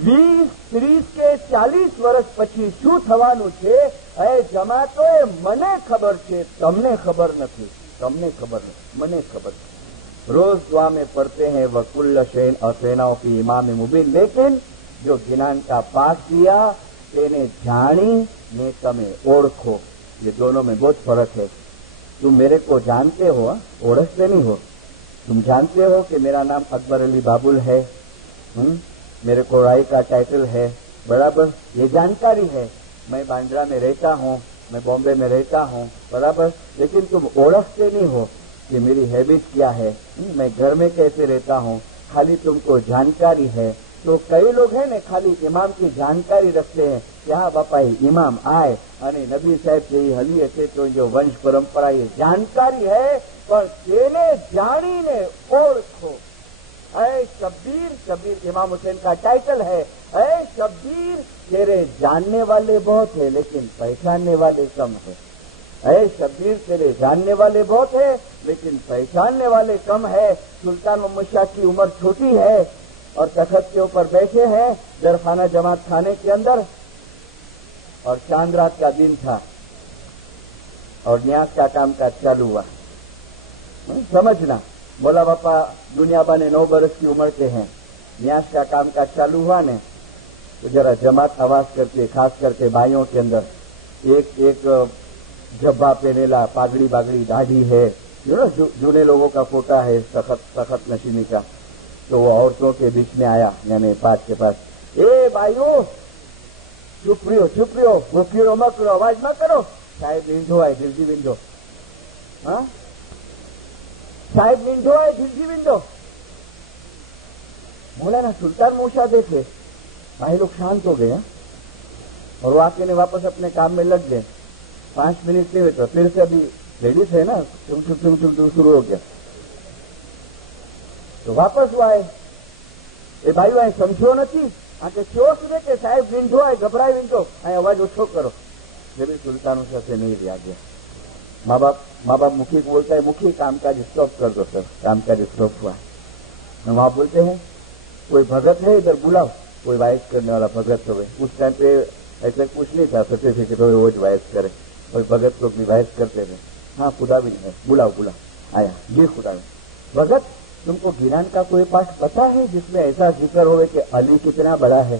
20, 30 के 40 વર્ષ પછી શું થવાનું છે એ જમાતો મને ખબર છે, તમને ખબર નથી, તમને ખબર નથી, મને ખબર છે। रोज दुआ में पढ़ते हैं वकुल्ल शैन और सेनाओं की इमाम मुबीन, लेकिन जो गिनान का पाठ किया तेने जानी ने तमे ओळखो, ये दोनों में बहुत फर्क है। तुम मेरे को जानते हो, ओळखते नहीं हो। तुम जानते हो कि मेरा नाम अकबर अली बाबुल है, मेरे को राय का टाइटल है, बराबर, ये जानकारी है। मैं बांद्रा में रहता हूँ, मैं बॉम्बे में रहता हूँ, बराबर, लेकिन तुम ओळखते नहीं हो कि मेरी हैबिट क्या है, मैं घर में कैसे रहता हूँ, खाली तुमको जानकारी है। तो कई लोग हैं ने खाली इमाम की जानकारी रखते हैं कि हाँ बापा इमाम आए અને નબી સાહેબ જે હલીએ છે તો જો વંશ પરંપરા એ જાણકારી है, पर તેને જાણીને ઓળખો। ऐ शब्बीर, शब्बीर इमाम हुसैन का टाइटल है, ऐ शब्बीर तेरे जानने वाले बहुत है लेकिन पहचानने वाले कम है। ऐ शब्बीर तेरे जानने वाले बहुत है लेकिन पहचानने वाले कम है। सुल्तान मोहम्मद शाह की उम्र छोटी है और तखत के ऊपर बैठे हैं दरखाना जमात खाने के अंदर, और चांद रात का दिन था और न्यास का कामकाज चालू हुआ। समझना, बोला बापा दुनियाबा ने 9 बरस की उम्र के हैं, न्यास का कामकाज चालू हुआ ने तो जरा जमात आवाज करके, खास करके भाइयों के अंदर एक एक जब्बा पहनेला, पागड़ी बागड़ी, दाढ़ी है, जो ना जूने लोगों का फोटा है सखत नशीनी का, तो वो औरतों के बीच में आया, यानी पास के पास, ए भाइयों चुप रहो, मुफीरो मत करो, आवाज मत करो, साहेब नींदो है, दिलजी विंदो, हाँ साहेब नींदो है, दिलजी विंदो। मौलाना सुल्तान मूसा देखे, भाई लोग शांत हो गए और वो आके ने वापस अपने काम में लग गए। 5 मिनट नहीं हुए तो फिर से अभी लेडीज है ना, तुम शुरू हो गया, तो वापस वो आए, ए भाई आए समझो नहीं आके क्यों सुने के साहेब विंधो आए, घबराए विंधो आए, आवाज ओछो करो। जब भी सुल्तान से नहीं लिया गया, माँ बाप मुखी को बोलता है, मुखी कामकाज स्टॉप कर दो सर, कामकाज स्टॉप हुआ। वहां बोलते हैं कोई भगत है इधर बुलाओ, कोई वाइस करने वाला भगत हो गए। उस टाइम पे ऐसे कुछ नहीं था, सर्टिफिकेट हो वो वाइस करे, कोई भगत लोग भी वाइस करते थे। हाँ खुदा भी है, बुलाओ आया, ये खुदा है। भगत तुमको गिरान का कोई पाठ पता है जिसमें ऐसा जिक्र होवे कि अली कितना बड़ा है?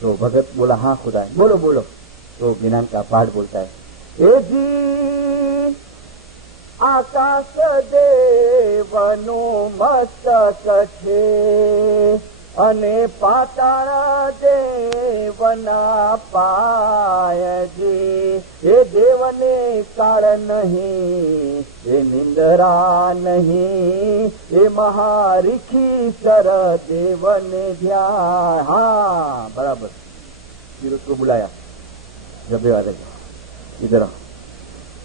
तो भगत बोला हाँ खुदा है, बोलो। तो गिरान का पाठ बोलता है, ए जी आकाश देवनो मस्तक छे અને પાતાળ દેવના પાયજી, એ દેવને કાળ નહીં, એ નિંદરા નહીં, એ મહારીખી સર દેવને ધ્યાન। हाँ बराबर, फिर उसको बुलाया, जब वाले इधर आओ,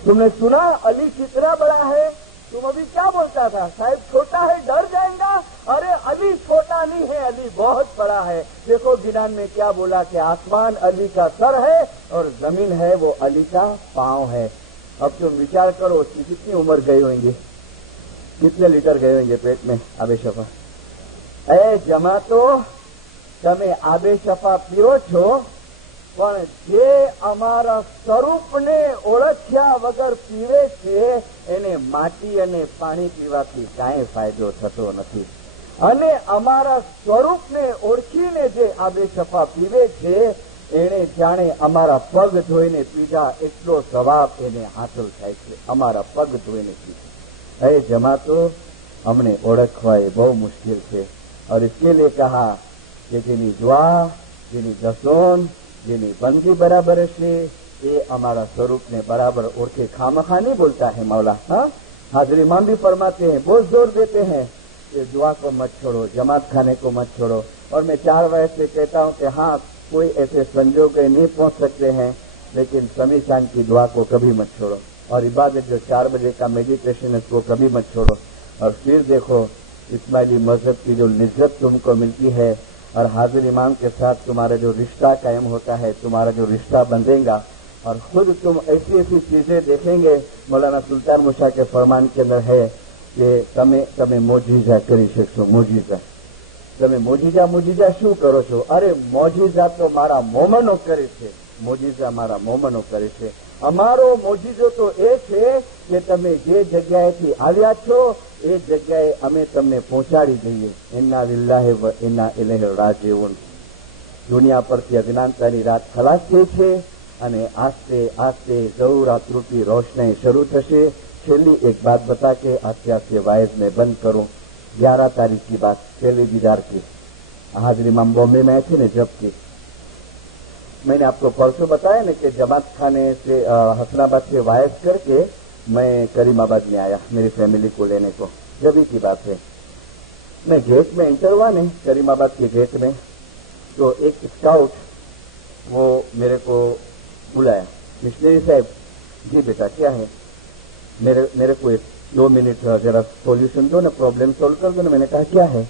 तुमने सुना अली कितना बड़ा है? तुम अभी क्या बोलता था, साहब छोटा है डर जाएगा? अरे अली छोटा नहीं है, अली बहुत बड़ा है। देखो गिलान में क्या बोला कि आसमान अली का सर है और जमीन है वो अली का पांव है। अब तुम विचार करो उसकी कितनी उम्र गई होंगी, कितने लीटर गए होंगे पेट में आबे शफा। ए जमातो तमे आबे शफा पीओ छो, પણ જે અમારા સ્વરૂપને ઓળખ્યા વગર પીવે છે એને માટી અને પાણી પીવાથી કાંઈ ફાયદો થતો નથી, અને અમારા સ્વરૂપને ઓળખીને જે આબે શફા પીવે છે એને જાણે અમારા પગ ધોઈને પીધા એટલો સવાબ એને હાંસલ થાય છે, અમારા પગ ધોઈને પીધા। એ જમાતો અમને ઓળખવા એ બહુ મુશ્કેલ છે, और इसके लिए कहा कि જેની दुआ, જેની દસોન, જેની બંદગી બરાબર છે એ અમારા સ્વરૂપ ने बराबर ओढ़के खामखा नहीं बोलता है मौला। हाँ हाजरी इमाम भी फरमाते हैं, बहुत जोर देते हैं कि दुआ को मत छोड़ो, जमात खाने को मत छोड़ो। और मैं 4 वयस से कहता हूँ कि हाँ कोई ऐसे संजोग नहीं पहुंच सकते हैं, लेकिन समी शान की दुआ को कभी मत छोड़ो, और इबादत जो 4 बजे का मेडिटेशन है उसको कभी मत छोड़ो। और फिर देखो इस्माइली मजहब की जो लिज्जत तुमको मिलती है और हाजिर इमाम के साथ तुम्हारा जो रिश्ता कायम होता है, तुम्हारा जो रिश्ता बंधेगा, और खुद तुम ऐसी ऐसी चीजें देखेंगे। मौलाना सुल्तान मूसा के फरमान के अंदर है कि તમે મોજીઝા કરી શકશો। મોજીઝા તમે મોજીઝા શું કરો છો? અરે મોજીઝા તો મારા મોમનો કરે છે, મોજીઝા મારા મોમનો કરે છે। અમારો મોજીઝો તો એ છે કે તમે જે જગ્યાએથી આવ્યા છો એ જગ્યાએ અમે તમને પહોંચાડી દઈએ। ઇન્ના લિલ્લાહી વ ઇન્ના ઇલૈહિ રાજીઉન। દુનિયા પરથી અજ્ઞાનતાની રાત ખલાસ થઈ છે અને આસ્તે આસ્તે જરૂરાત રૂપી રોશનાઈ શરૂ થશે। છેલ્લી एक बात बता के आज के वायद में बंद करूं। 11 तारीख की बात, पहली दीदार की हाजिर इमाम बॉम्बे में आए थे न, जब की मैंने आपको परसों बताया ना कि जमात खाने से हसनाबाद से वायस करके मैं करीमाबाद में आया मेरी फैमिली को लेने को। जब ही की बात है, मैं गेट में एंटर हुआ नहीं, करीमाबाद के गेट में, तो एक स्काउट वो मेरे को बुलाया, मिशनरी साहब। जी बेटा क्या है? मेरे को 2 मिनट जरा सॉल्यूशन दो ना, प्रॉब्लम सॉल्व कर दो ना। मैंने कहा क्या है?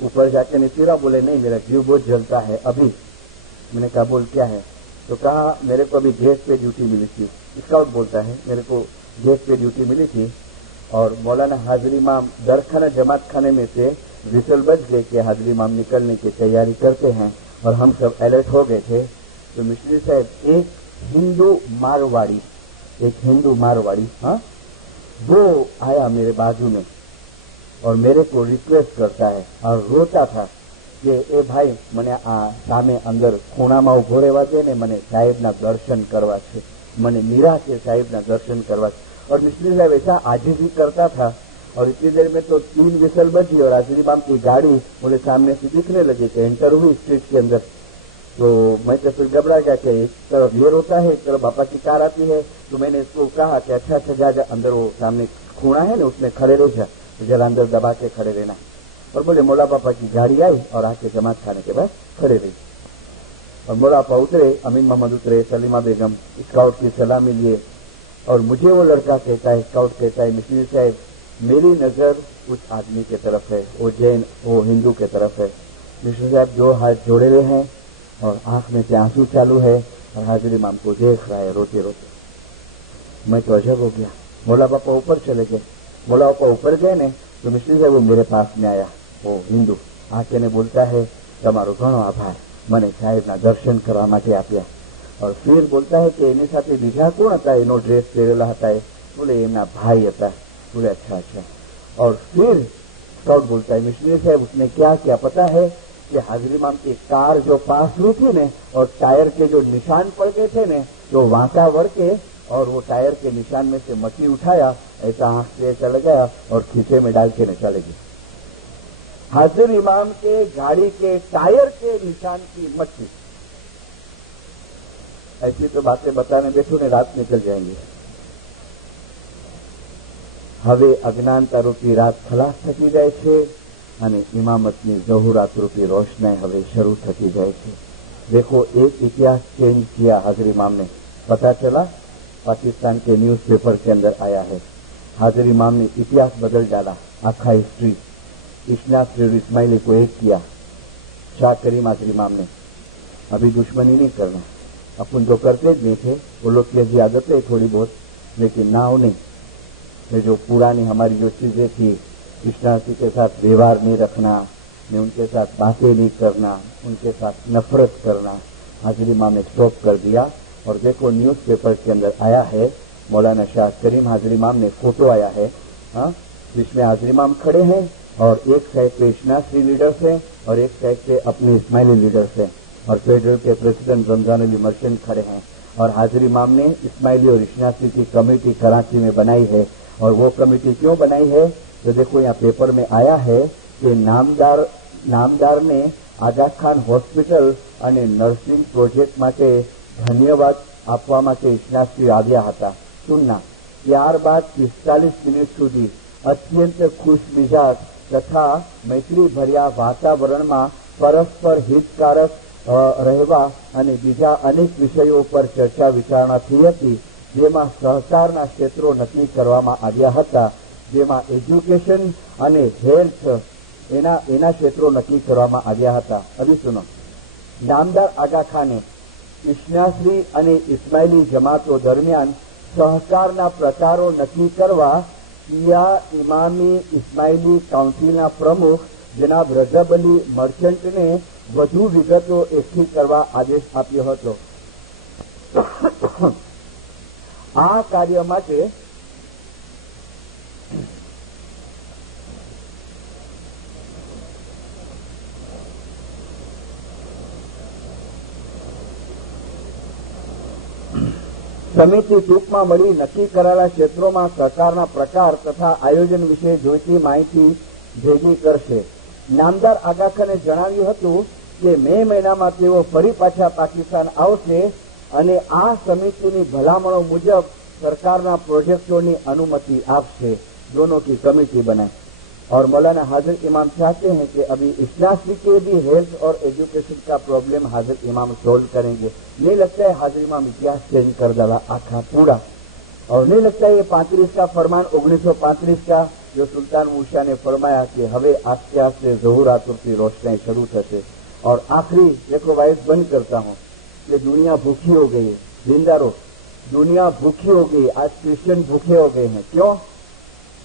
ऊपर जाके नहीं फिरा, बोले नहीं मेरा जीव बहुत जलता है अभी। मैंने कहा बोल क्या है? तो कहा मेरे को अभी गेट पे ड्यूटी मिली थी। स्काउट बोलता है मेरे को गेट पे ड्यूटी मिली थी और मौलाना हाजिर इमाम दरखाना जमात खाने में से विसल बज गए कि हाजिर इमाम निकलने की तैयारी करते हैं और हम सब अलर्ट हो गए थे। तो मिस्त्री साहब एक हिंदू मारवाड़ी हाँ, वो आया मेरे बाजू में और मेरे को रिक्वेस्ट करता है और रोता था कि ए भाई મને સામે અંદર ખૂણામાં ઉભો રહેવા દે ને, મને સાહેબના દર્શન કરવા છે, મને નિરાશે સાહેબના दर्शन करवा। और मिस्त्री साहब ऐसा आजिज़ी करता था और इतनी देर में तो 3 विसल बजी और हाजिर इमाम की गाड़ी मुझे सामने से दिखने लगी कि एंटर हुई स्ट्रीट के अंदर। तो मैं तो फिर घबरा गया कि एक तरफ ये रोता है, एक तरफ बापा की कार आती है। तो मैंने इसको कहा कि अच्छा जा अंदर, वो सामने खूणा है ना उसमें खड़े रह जा, जरा अंदर दबा के खड़े रहना। और बोले मौला पापा की गाड़ी आई और आके जमात खाने के बाद खड़े रही। और मौला पापा उतरे, अमीन मोहम्मद उतरे, सलीमा बेगम स्काउट की सलामी लिए और मुझे वो लड़का कहता है, स्काउट कहता है मिस्त्री साहब मेरी नजर उस आदमी के तरफ है, वो हिंदू के तरफ है। मिस्त्री साहब जो हाथ जोड़े हुए हैं और आंख में से आंसू चालू है और हाजिर इमाम को देख रहा है रोते रोते। मैं तो अजब हो गया। मौला पापा ऊपर चले गए। मौला पापा ऊपर गए ने तो मिस्त्री साहब वो मेरे पास में आया, वो हिंदू आके ने बोलता है તમારો ઘણો આભાર, મને સાહેબના દર્શન કરવા માટે આપ્યા। और फिर बोलता है कि एनी साथे बीजा कोण हता, एनो ड्रेस पहेरेला हता? बोले एमना भाई हता। बोले अच्छा। और फिर स्काउट बोलता है मिशनरी साहब उसने क्या किया पता है कि हाजिर इमाम की कार जो पास हुई थी ने और टायर के जो निशान पड़ गए थे ने, तो वांका वड़ के और वो टायर के निशान में से मट्टी उठाया, ऐसा आंख से ऐसा लगाया और खीसे में डाल के चले गए। हाजिर इमाम के गाड़ी के टायर के निशान की मट्टी। ऐसी तो बातें बताने बैठो ने रात निकल जाएंगी। હવે અજ્ઞાનતા રૂપી રાત ખલાસ થતી જાય છે અને ઇમામતની ઝહુરાત રૂપી રોશનાઈ હવે શરૂ થતી જાય છે। देखो एक इतिहास चेंज किया हाजिर इमाम ने, पता चला पाकिस्तान के न्यूज़पेपर के अंदर आया है। हाजिर इमाम ने इतिहास बदल डाला, आखा हिस्ट्री। इशनाक और इस्माइली को एक किया, शाह करीम हाजिर इमाम ने। अभी दुश्मनी नहीं करना, अपन तो करते જ नहीं थे, वो लोग की ऐसी आदत है थोड़ी बहुत, लेकिन ना हो नहीं। ये जो पुरानी हमारी जो चीजें थी, कृष्णाजी के साथ व्यवहार नहीं रखना, ने उनके साथ बातें नहीं करना, उनके साथ नफरत करना, हाजिर इमाम ने स्टॉप कर दिया। और देखो न्यूज़पेपर के अंदर आया है, मौलाना शाह करीम हाजिर इमाम ने फोटो आया है, जिसमें हाजिर इमाम खड़े हैं और एक साइड पे इशनासी लीडर्स हैं और एक साइड पे अपने इस्माइली लीडर्स हैं और फेडरल के प्रेसिडेंट रमजान अली मर्चेंट खड़े हैं। और हाजिर इमाम ने इस्माइली और इशनासी की कमेटी कराची में बनाई है। और वो कमेटी क्यों बनाई है तो देखो यहाँ पेपर में आया है कि नामदार ने आगा खान હોસ્પિટલ અને નર્સિંગ પ્રોજેક્ટ માટે ધન્યવાદ આપવા માટે ઇશનાસી આવ્યા હતા સુન્ના। ત્યારબાદ 45 મિનિટ સુધી અત્યંત ખુશમિજાજ તથા મૈત્રીભર્યા વાતાવરણમાં પરસ્પર હિતકારક રહેવા અને બીજા અનેક વિષયો પર ચર્ચા વિચારણા થઈ હતી, જેમાં સહકારના ક્ષેત્રો નક્કી કરવામાં આવ્યા હતા, જેમાં એજ્યુકેશન અને હેલ્થ એના ક્ષેત્રો નક્કી કરવામાં આવ્યા હતા। હવે સુનો, નામદાર આગા ખાને ઇશનાસી અને ઇસ્માઇલી જમાતો દરમિયાન સહકારના પ્રકારો નક્કી કરવા શિયા ઇમામી ઇસ્માઇલી કાઉન્સિલના પ્રમુખ જનાબ રજબ અલી મર્ચન્ટને વધુ વિગતો એકઠી કરવા આદેશ આપ્યો હતો। આ કાર્ય માટે સમિતિ ટૂંકમાં મળી નક્કી કરાયેલા ક્ષેત્રોમાં સહકારના પ્રકાર તથા આયોજન વિશે જોઈતી માહિતી ભેગી કરશે। નામદાર આગાખાને જણાવ્યું હતું કે મે મહિનામાં તેઓ ફરી પાછા પાકિસ્તાન આવશે અને આ સમિતિની ભલામણો મુજબ સરકારના પ્રોજેક્ટોની अनुमति आपसे, दोनों की कमेटी बनाए। और मौलाना हाजिर इमाम चाहते हैं कि अभी इस्लामी के भी हेल्थ और एजुकेशन का प्रॉब्लम हाजिर इमाम सोल्व करेंगे। नहीं लगता है हाजिर इमाम इतिहास चेंज कर डाला आखा पूरा, और नहीं लगता है ये 35 का फरमान 1935 का जो सुल्तान मूसा ने फरमाया कि हवे आस्ते आस्ते ज़हूर आतुर की रोशनी शुरू थશે। और आखिरी देखो वाइस बंद करता हूं कि दुनिया भूखी हो गई है। जिंदारो दुनिया भूखी हो गई, आज क्रिश्चियन भूखे हो गए हैं। क्यों?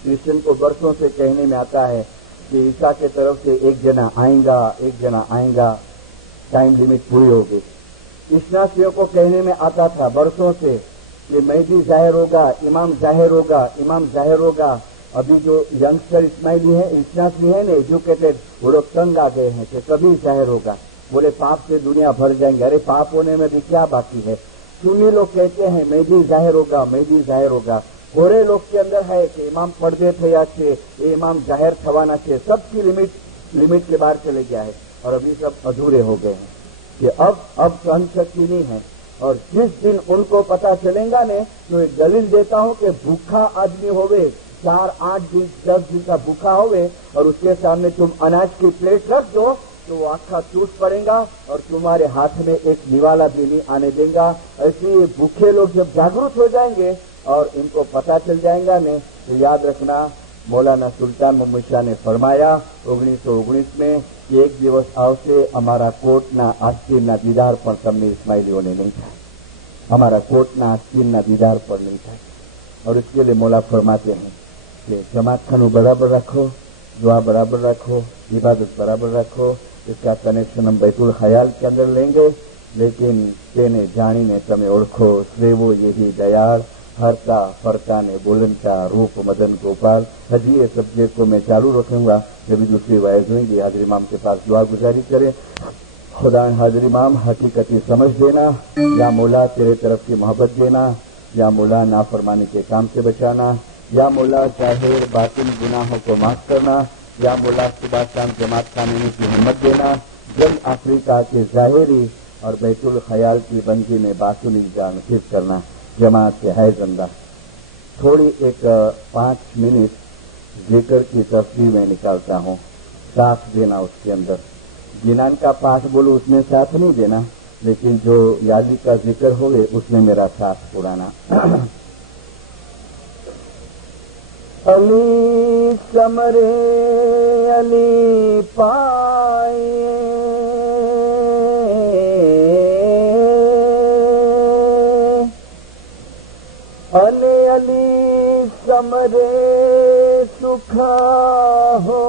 क्रिश्चियन को बरसों से कहने में आता है कि ईसा के तरफ से एक जना आएगा, टाइम लिमिट पूरी हो गई। इस्लामियों को कहने में आता था बरसों से कि मेहदी जाहिर होगा, इमाम जाहिर होगा। अभी जो यंगस्टर इस्माइली है, इस्लामी है ना, एजुकेटेड, वो लोग तंग आ गए हैं कि कभी जाहिर होगा। बोले पाप से दुनिया भर जाएंगे। अरे पाप होने में भी क्या बाकी है? सुन्नी लोग कहते हैं मेहदी जाहिर होगा। गोरे लोग के अंदर है कि इमाम पर्दे थया छे, ये इमाम जाहिर थवाना छे। सबकी लिमिट के बाहर चले गया है और अभी सब अधूरे हो गए हैं कि अब सहन शक्ति नहीं है। और जिस दिन उनको पता चलेगा ने, तो एक दलील देता हूं कि भूखा आदमी होवे, 4, 8 दिन 10 दिन का भूखा होवे और उसके सामने तुम अनाज की प्लेट रख दो तो वो आखा टूट पड़ेगा और तुम्हारे हाथ में एक निवाला भी नहीं आने देगा। ऐसे भूखे लोग जब जागरूक हो जाएंगे और इनको पता चल जाएगा ने, तो याद रखना मौलाना सुल्तान मोहम्मद शाह ने फरमाया 1919 में कि एक दिवस आवશે અમારા કોટના આસ્તીનના દીદાર પણ તમને ઇસ્માઇલીઓને નહીં થાય, हमारा कोटना आस्तीनना दीदार पर नहीं થાય। और इसके लिए मौला फरमाते हैं कि जमात खानू बराबर रखो, दुआ बराबर रखो, इबादत बराबर रखो। इसका कनेक्शन हम बैतुल ख्याल के अंदर लेंगे, लेकिन तेने जानी ने तमे ओळखो स्लेवो यही दयाल हरता फरता ने बोलनता रूप मदन गोपाल। हजी ये सब्जेक्ट को मैं चालू रखूंगा, जब दूसरी वाइज होंगी हाजिर इमाम के पास दुआ गुजारी करें। खुदा हाजिर इमाम हकीकती समझ देना, या मौला तेरे तरफ की मोहब्बत देना, या मौला नाफरमानी के काम से बचाना, या मौला जाहिर बातिन गुनाहों को माफ करना, या मौला सुबह शाम जमात कानूनी की हिम्मत देना। जब अफ्रीका के जाहिरी और बैतुल ख्याल की बंदी में बातुनी जान नसीब करना। जमात से है जिंदा। थोड़ी एक 5 मिनट जिक्र की तफसीर में निकालता हूँ, साथ देना उसके अंदर। जिनान का पाठ बोलूं उसमें साथ नहीं देना, लेकिन जो यादी का जिक्र हो गए उसमें मेरा साथ पुराना। अली समरे अली पाए, अले अली समरे सुखा हो,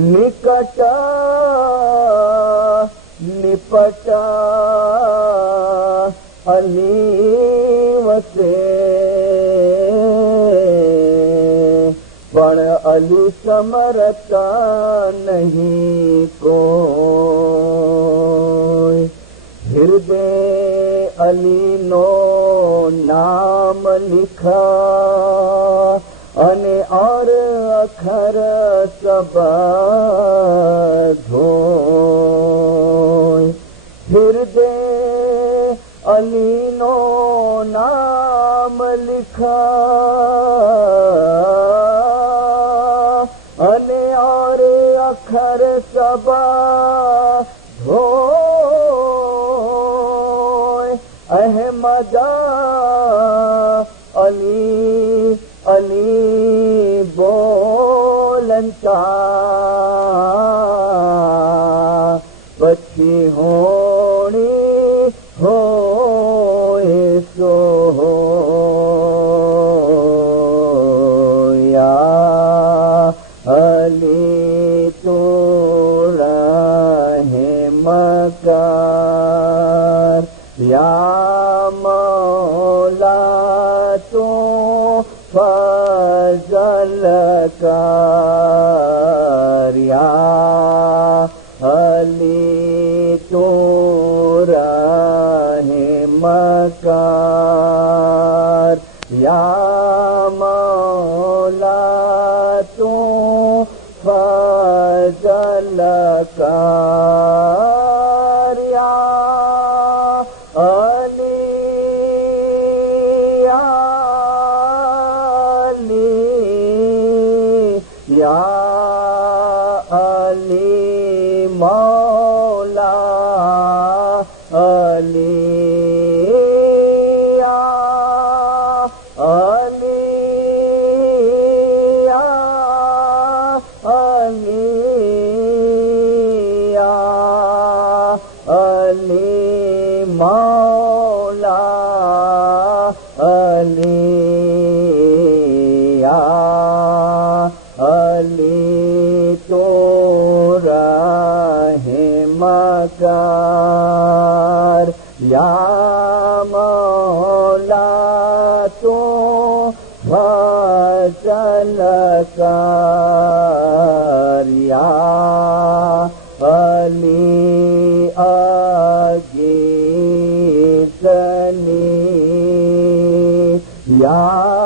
निकटा निपटा अली वसे, पण अली समरता नहीं कोई। हृदय अली नो नाम लिखा अने और अखर सब धोय। हृदय अली नो नाम लिखा अने और अखर सब धोय। अहमदा अली अली बोलंता पछी होनी होए सो या अली तो रहे मकार, या मौला तो फजल कर, या अली तो रहे मकार, या मौला तो تو چل کر یا علی اگیتنی یا